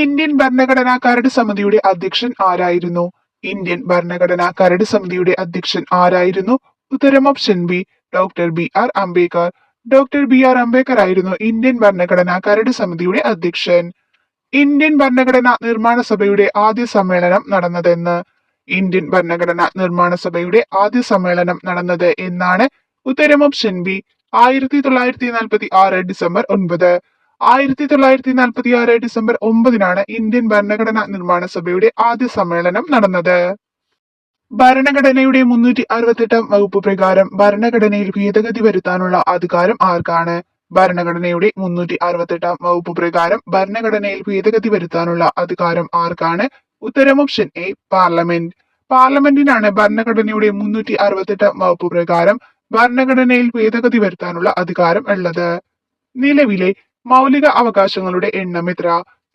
Indian ഭരണഘടനാ കരട് സമിതിയുടെ അധ്യക്ഷൻ ആരായിരുന്നു? ഇന്ത്യൻ ഭരണഘടനാ കരട് സമിതിയുടെ അധ്യക്ഷൻ ആരായിരുന്നു? ഉത്തരം option B doctor B R Ambedkar. Doctor B R Ambedkar ആയിരുന്നു ഇന്ത്യൻ ഭരണഘടനാ കരട് സമിതിയുടെ അധ്യക്ഷൻ. ഇന്ത്യൻ ഭരണഘടനാ നിർമ്മാണ സഭയുടെ ആദ്യ സമ്മേളനം നടന്നതെന്ന്? ഇന്ത്യൻ ഭരണഘടനാ നിർമ്മാണ സഭയുടെ ആദ്യ സമ്മേളനം നടന്നത് എന്നാണ്? ഉത്തരം ഓപ്ഷൻ ബി 1946 ഡിസംബർ 9. 1946 ഡിസംബർ 9-നാണ് ഇന്ത്യൻ ഭരണഘടനാ നിർമ്മാണ സഭയുടെ ആദ്യ സമ്മേളനം നടന്നത്. ഭരണഘടനയുടെ 368 വകുപ്പ് പ്രകാരം ഭരണഘടനയിൽ ഭേദഗതി വരുത്താനുള്ള അധികാരം ആർക്കാണ്? ഭരണഘടനയുടെ 368 വകുപ്പ് പ്രകാരം ഭരണഘടനയിൽ ഭേദഗതി വരുത്താനുള്ള അധികാരം ആർക്കാണ്? ഉത്തരം ഓപ്ഷൻ എ പാർലമെന്റ്. പാർലമെന്റിനാണ് ഭരണഘടനയുടെ 368 വകുപ്പ് പ്രകാരം ഭരണഘടനയിൽ ഭേദഗതി വരുത്താനുള്ള അധികാരം ഉള്ളത്. നിലവിലെ മൗലിക അവകാശങ്ങളുടെ എണ്ണം എത്ര?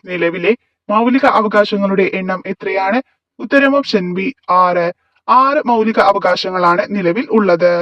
നിലവിലെ മൗലിക അവകാശങ്ങളുടെ എണ്ണം എത്രയാണ്? ഉത്തരം ഓപ്ഷൻ ബി 6. 6 മൗലിക അവകാശങ്ങളാണ് നിലവിൽ ഉള്ളത്.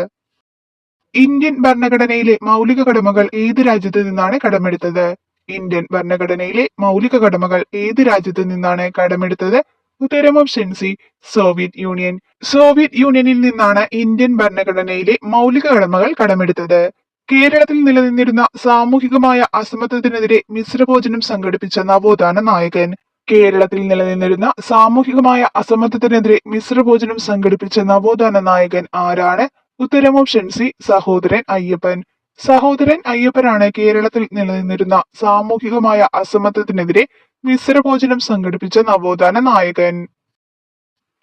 ഇന്ത്യൻ ഭരണഘടനയിലെ മൗലിക കടമകൾ ഏത് രാജ്യത്ത് നിന്നാണ് കടമെടുത്തത്? ഇന്ത്യൻ ഭരണഘടനയിലെ മൗലിക കടമകൾ ഏത് രാജ്യത്ത് നിന്നാണ് കടമെടുത്തത്? ഉത്തരം option C Soviet union. Soviet യൂണിയനിൽ നിന്നാണ് ഇന്ത്യൻ ഭരണഘടനയിലെ മൗലിക കടമകൾ കടമെടുത്തത്. കേരളത്തിൽ നിലനിന്നിരുന്ന സാമൂഹികമായ അസമത്വത്തിനെതിരെ മിശ്രഭോജനം സംഘടിപ്പിച്ച നവോത്ഥാന നായകൻ? കേരളത്തിൽ നിലനിന്നിരുന്ന സാമൂഹികമായ അസമത്വത്തിനെതിരെ മിശ്രഭോജനം സംഘടിപ്പിച്ച നവോത്ഥാന നായകൻ ആരാണ്? ഉത്തരം ഓപ്ഷൻ സി സഹോദരൻ അയ്യപ്പൻ. സഹോദരൻ അയ്യപ്പനാണ് കേരളത്തിൽ നിലനിന്നിരുന്ന സാമൂഹികമായ അസമത്വത്തിനെതിരെ മിശ്രഭോജനം സംഘടിപ്പിച്ച നവോത്ഥാന നായകൻ.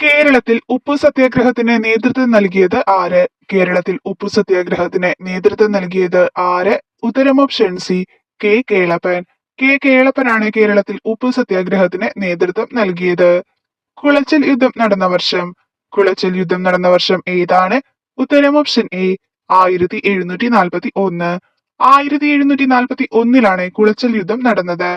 കേരളത്തിൽ ഉപ്പു സത്യാഗ്രഹത്തിന് നേതൃത്വം നൽകിയത് ആര്? കേരളത്തിൽ ഉപ്പു സത്യാഗ്രഹത്തിന് നേതൃത്വം നൽകിയത് ആര്? ഉത്തരം option C K Kelappan. K കേളപ്പനാണ് കേരളത്തിൽ ഉപ്പു സത്യാഗ്രഹത്തിന് നേതൃത്വം നൽകിയത്. കുളച്ചൽ യുദ്ധം നടന്ന വർഷം? കുളച്ചൽ യുദ്ധം നടന്ന വർഷം ഏതാണ്? ഉത്തരം ഓപ്ഷൻ എ 1741. 1741-ലാണ് കുളച്ചൽ യുദ്ധം നടന്നത്.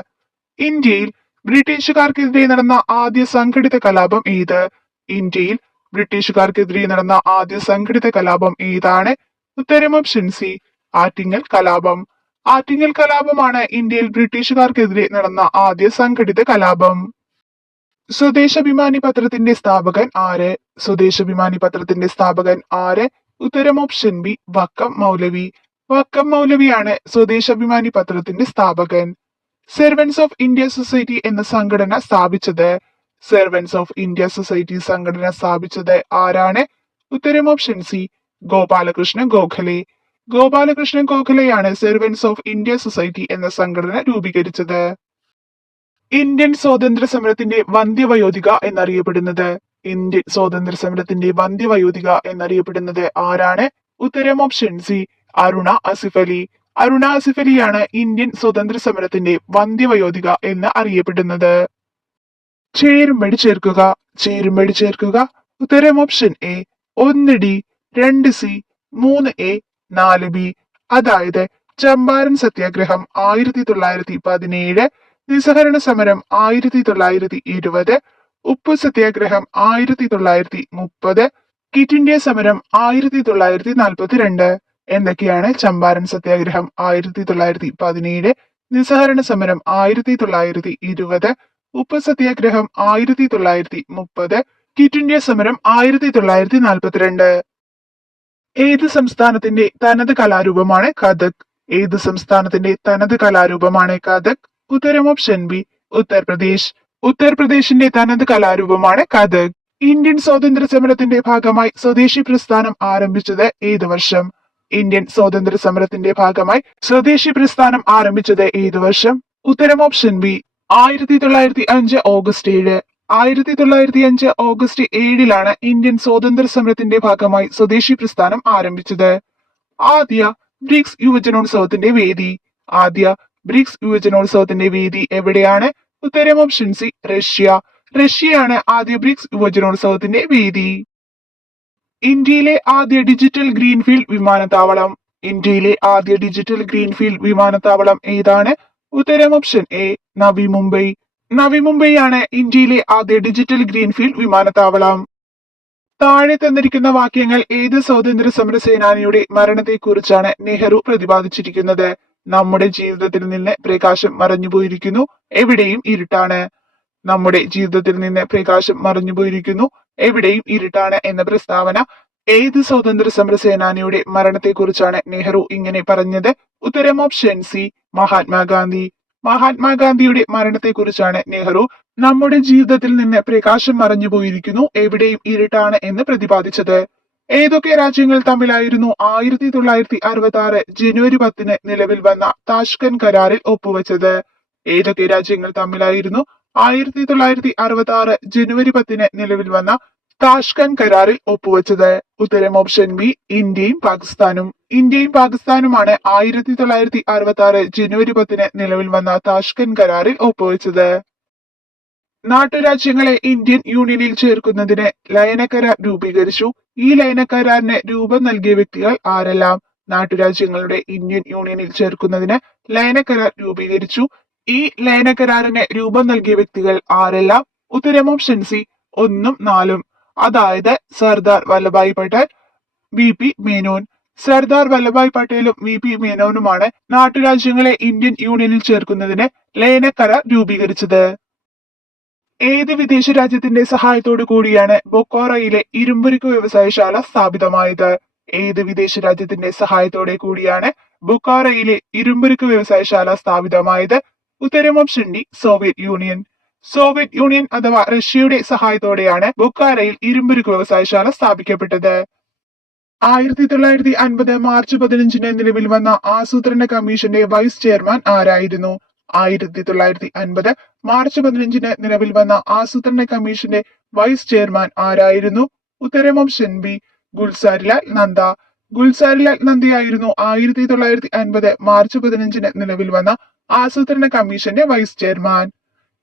ഇന്ത്യയിൽ ബ്രിട്ടീഷുകാർക്കെതിരെ നടന്ന ആദ്യ സംഘടിത കലാപം ഏത്? ഇന്ത്യയിൽ ബ്രിട്ടീഷുകാർക്കെതിരെ നടന്ന ആദ്യ സംഘടിത കലാപം ഏതാണ്? ഉത്തരം ഓപ്ഷൻ സി ആറ്റിങ്ങൽ കലാപം. ആറ്റിങ്ങൽ കലാപമാണ് ഇന്ത്യയിൽ ബ്രിട്ടീഷുകാർക്കെതിരെ നടന്ന ആദ്യ സംഘടിത കലാപം. സ്വദേശാഭിമാനി പത്രത്തിന്റെ സ്ഥാപകൻ ആര്? സ്വദേശാഭിമാനി പത്രത്തിന്റെ സ്ഥാപകൻ ആര്? ഉത്തരം ഓപ്ഷൻ ബി വക്കം മൗലവി. വക്കം മൗലവിയാണ് സ്വദേശാഭിമാനി പത്രത്തിന്റെ സ്ഥാപകൻ. സെർവൻസ് ഓഫ് ഇന്ത്യ സൊസൈറ്റി എന്ന സംഘടന സ്ഥാപിച്ചത്? സെർവൻസ് ഓഫ് ഇന്ത്യ സൊസൈറ്റി സംഘടന സ്ഥാപിച്ചത് ആരാണ്? ഉത്തരം ഓപ്ഷൻ സി ഗോപാലകൃഷ്ണ ഗോഖലെ. ഗോപാലകൃഷ്ണൻ ഗോഖലെയാണ് സെർവൻസ് ഓഫ് ഇന്ത്യ സൊസൈറ്റി എന്ന സംഘടന രൂപീകരിച്ചത്. ഇന്ത്യൻ സ്വാതന്ത്ര്യ സമരത്തിന്റെ വന്ധ്യവയോധിക എന്നറിയപ്പെടുന്നത്? ഇന്ത്യൻ സ്വാതന്ത്ര്യ സമരത്തിന്റെ വന്ധ്യവയോധിക എന്നറിയപ്പെടുന്നത് ആരാണ്? ഉത്തരം ഓപ്ഷൻ സി അരുണ ആസിഫ് അലി. അരുണ ആസിഫ് അലിയാണ് ഇന്ത്യൻ സ്വാതന്ത്ര്യ സമരത്തിന്റെ വന്ധ്യവയോധിക എന്ന് അറിയപ്പെടുന്നത്. ചേരുംപടി ചേർക്കുക. ചേരുംപടി ചേർക്കുക. ഉത്തരം option A 1 D 2 C 3 A 4 B. അതായത് ചമ്പാരൻ സത്യാഗ്രഹം 1917, നിസ്സഹരണ സമരം 1920, ഉപ്പു സത്യാഗ്രഹം 1930, ക്വിറ്റ് ഇന്ത്യ സമരം 1942. എന്തൊക്കെയാണ് ചമ്പാരൻ സത്യാഗ്രഹം 1917, നിസ്സഹരണ സമരം 1920, ഉപ്പു സത്യാഗ്രഹം 1930, ക്വിറ്റ് ഇന്ത്യ സമരം 1942. ഏത് സംസ്ഥാനത്തിന്റെ തനത് കലാരൂപമാണ് കഥക്? ഏത് സംസ്ഥാനത്തിന്റെ തനത് കലാരൂപമാണ് കഥക്? ഉത്തരം ഓപ്ഷൻ ബി ഉത്തർപ്രദേശ്. ഉത്തർപ്രദേശിന്റെ തനത് കലാരൂപമാണ് കഥക്. ഇന്ത്യൻ സ്വാതന്ത്ര്യ സമരത്തിന്റെ ഭാഗമായി സ്വദേശി പ്രസ്ഥാനം ആരംഭിച്ചത് ഏത് വർഷം? ഇന്ത്യൻ സ്വാതന്ത്ര്യ സമരത്തിന്റെ ഭാഗമായി സ്വദേശി പ്രസ്ഥാനം ആരംഭിച്ചത് ഏത് വർഷം? ഉത്തരം ഓപ്ഷൻ ബി 1905 ഓഗസ്റ്റ് 7. 1905 ഓഗസ്റ്റ് 7-ലാണ് ഇന്ത്യൻ സ്വാതന്ത്ര്യ സമരത്തിന്റെ ഭാഗമായി സ്വദേശി പ്രസ്ഥാനം ആരംഭിച്ചത്. ആദ്യ ബ്രിക്സ് യുവജനോത്സവത്തിന്റെ വേദി? ആദ്യ ബ്രിക്സ് യുവജനോത്സവത്തിന്റെ വേദി എവിടെയാണ്? ഉത്തരം ഓപ്ഷൻ സി റഷ്യ. റഷ്യയാണ് ആദ്യ ബ്രിക്സ് യുവജനോത്സവത്തിന്റെ വേദി. ഇന്ത്യയിലെ ആദ്യ ഡിജിറ്റൽ ഗ്രീൻഫീൽഡ് വിമാനത്താവളം? ഇന്ത്യയിലെ ആദ്യ ഡിജിറ്റൽ ഗ്രീൻഫീൽഡ് വിമാനത്താവളം ഏതാണ്? ഉത്തരം ഓപ്ഷൻ എ നവി മുംബൈ. നവി മുംബൈ ആണ് ഇന്ത്യയിലെ ആദ്യ ഡിജിറ്റൽ ഗ്രീൻഫീൽഡ് വിമാനത്താവളം. താഴെ തന്നിരിക്കുന്ന വാക്യങ്ങൾ ഏത് സ്വാതന്ത്ര്യ സമര സേനാനിയുടെ മരണത്തെക്കുറിച്ചാണ് നെഹ്റു പ്രതിപാദിച്ചിരിക്കുന്നത്? നമ്മുടെ ജീവിതത്തിൽ നിന്ന് പ്രകാശം മറഞ്ഞുപോയിരിക്കുന്നു, എവിടെയും ഇരുട്ടാണ്. നമ്മുടെ ജീവിതത്തിൽ നിന്ന് പ്രകാശം മറഞ്ഞുപോയിരിക്കുന്നു, എവിടെയും ഇരുട്ടാണ് എന്ന പ്രസ്താവന ഏത് സ്വാതന്ത്ര്യ സമര സേനാനിയുടെ മരണത്തെക്കുറിച്ചാണ് നെഹ്റു ഇങ്ങനെ പറഞ്ഞത്? ഉത്തരം ഓപ്ഷൻ സി, മഹാത്മാഗാന്ധി. മഹാത്മാഗാന്ധിയുടെ മരണത്തെക്കുറിച്ചാണ് നെഹ്റു നമ്മുടെ ജീവിതത്തിൽ നിന്ന് പ്രകാശം മറഞ്ഞുപോയിരിക്കുന്നു, എവിടെയും ഇരുട്ടാണ് എന്ന് പ്രതിപാദിച്ചത്. ഏതൊക്കെ രാജ്യങ്ങൾ തമ്മിലായിരുന്നു 1966 ജനുവരി 10 നിലവിൽ വന്ന താഷ്കന്റ് കരാറിൽ ഒപ്പുവെച്ചത്? ഏതൊക്കെ രാജ്യങ്ങൾ തമ്മിലായിരുന്നു 1966 ജനുവരി 10 നിലവിൽ വന്ന താഷ്കന്റ് കരാറിൽ ഒപ്പുവെച്ചത്? ഉത്തരം ഓപ്ഷൻ ബി, ഇന്ത്യയും പാകിസ്ഥാനും. ഇന്ത്യയും പാകിസ്ഥാനുമാണ് 1966 ജനുവരി 10 നിലവിൽ വന്ന താഷ്കന്റ് കരാറിൽ ഒപ്പുവെച്ചത്. നാട്ടുരാജ്യങ്ങളെ ഇന്ത്യൻ യൂണിയനിൽ ചേർക്കുന്നതിന് ലയനക്കരാർ രൂപീകരിച്ചു. ഈ ലയനക്കരാറിന് രൂപം നൽകിയ വ്യക്തികൾ ആരെല്ലാം? നാട്ടുരാജ്യങ്ങളുടെ ഇന്ത്യൻ യൂണിയനിൽ ചേർക്കുന്നതിന് ലയനക്കരാർ രൂപീകരിച്ചു. ഈ ലയനക്കരാറിന് രൂപം നൽകിയ വ്യക്തികൾ ആരെല്ലാം? ഉത്തരം ഓപ്ഷൻ സി, 1ഉം 4ഉം. അതായത് സർദാർ വല്ലഭായ് പട്ടേൽ, വി.പി. മേനോൻ. സർദാർ വല്ലഭായ് പട്ടേലും വി.പി. മേനോനുമാണ് നാട്ടുരാജ്യങ്ങളെ ഇന്ത്യൻ യൂണിയനിൽ ചേർക്കുന്നതിന് ലയനക്കരാർ രൂപീകരിച്ചത്. ഏത് വിദേശ രാജ്യത്തിന്റെ സഹായത്തോടു കൂടിയാണ് ബൊക്കോറയിലെ ഇരുമ്പുരുക്ക് വ്യവസായശാല സ്ഥാപിതമായത്? ഏത് വിദേശ രാജ്യത്തിന്റെ സഹായത്തോടെ കൂടിയാണ് ബൊക്കോറയിലെ ഇരുമ്പുരുക്ക് വ്യവസായശാല സ്ഥാപിതമായത്? ഉത്തരം option D, Soviet union. Soviet union അഥവാ റഷ്യയുടെ സഹായത്തോടെയാണ് ബൊക്കാറയിൽ ഇരുമ്പുരുക്ക് വ്യവസായശാല സ്ഥാപിക്കപ്പെട്ടത്. 1950 മാർച്ച് 15 നിലവിൽ വന്ന ആസൂത്രണ കമ്മീഷന്റെ വൈസ് ചെയർമാൻ ആരായിരുന്നു? 1950 മാർച്ച് 15 നിലവിൽ വന്ന ആസൂത്രണ കമ്മീഷന്റെ വൈസ് ചെയർമാൻ ആരായിരുന്നു? ഉത്തരം ഓപ്ഷൻ ബി, ഗുൽസാരിലാൽ നന്ദ. ഗുൽസാരിലാൽ നന്ദയായിരുന്നു 1950 മാർച്ച് 15 നിലവിൽ വന്ന ആസൂത്രണ കമ്മീഷന്റെ വൈസ് ചെയർമാൻ.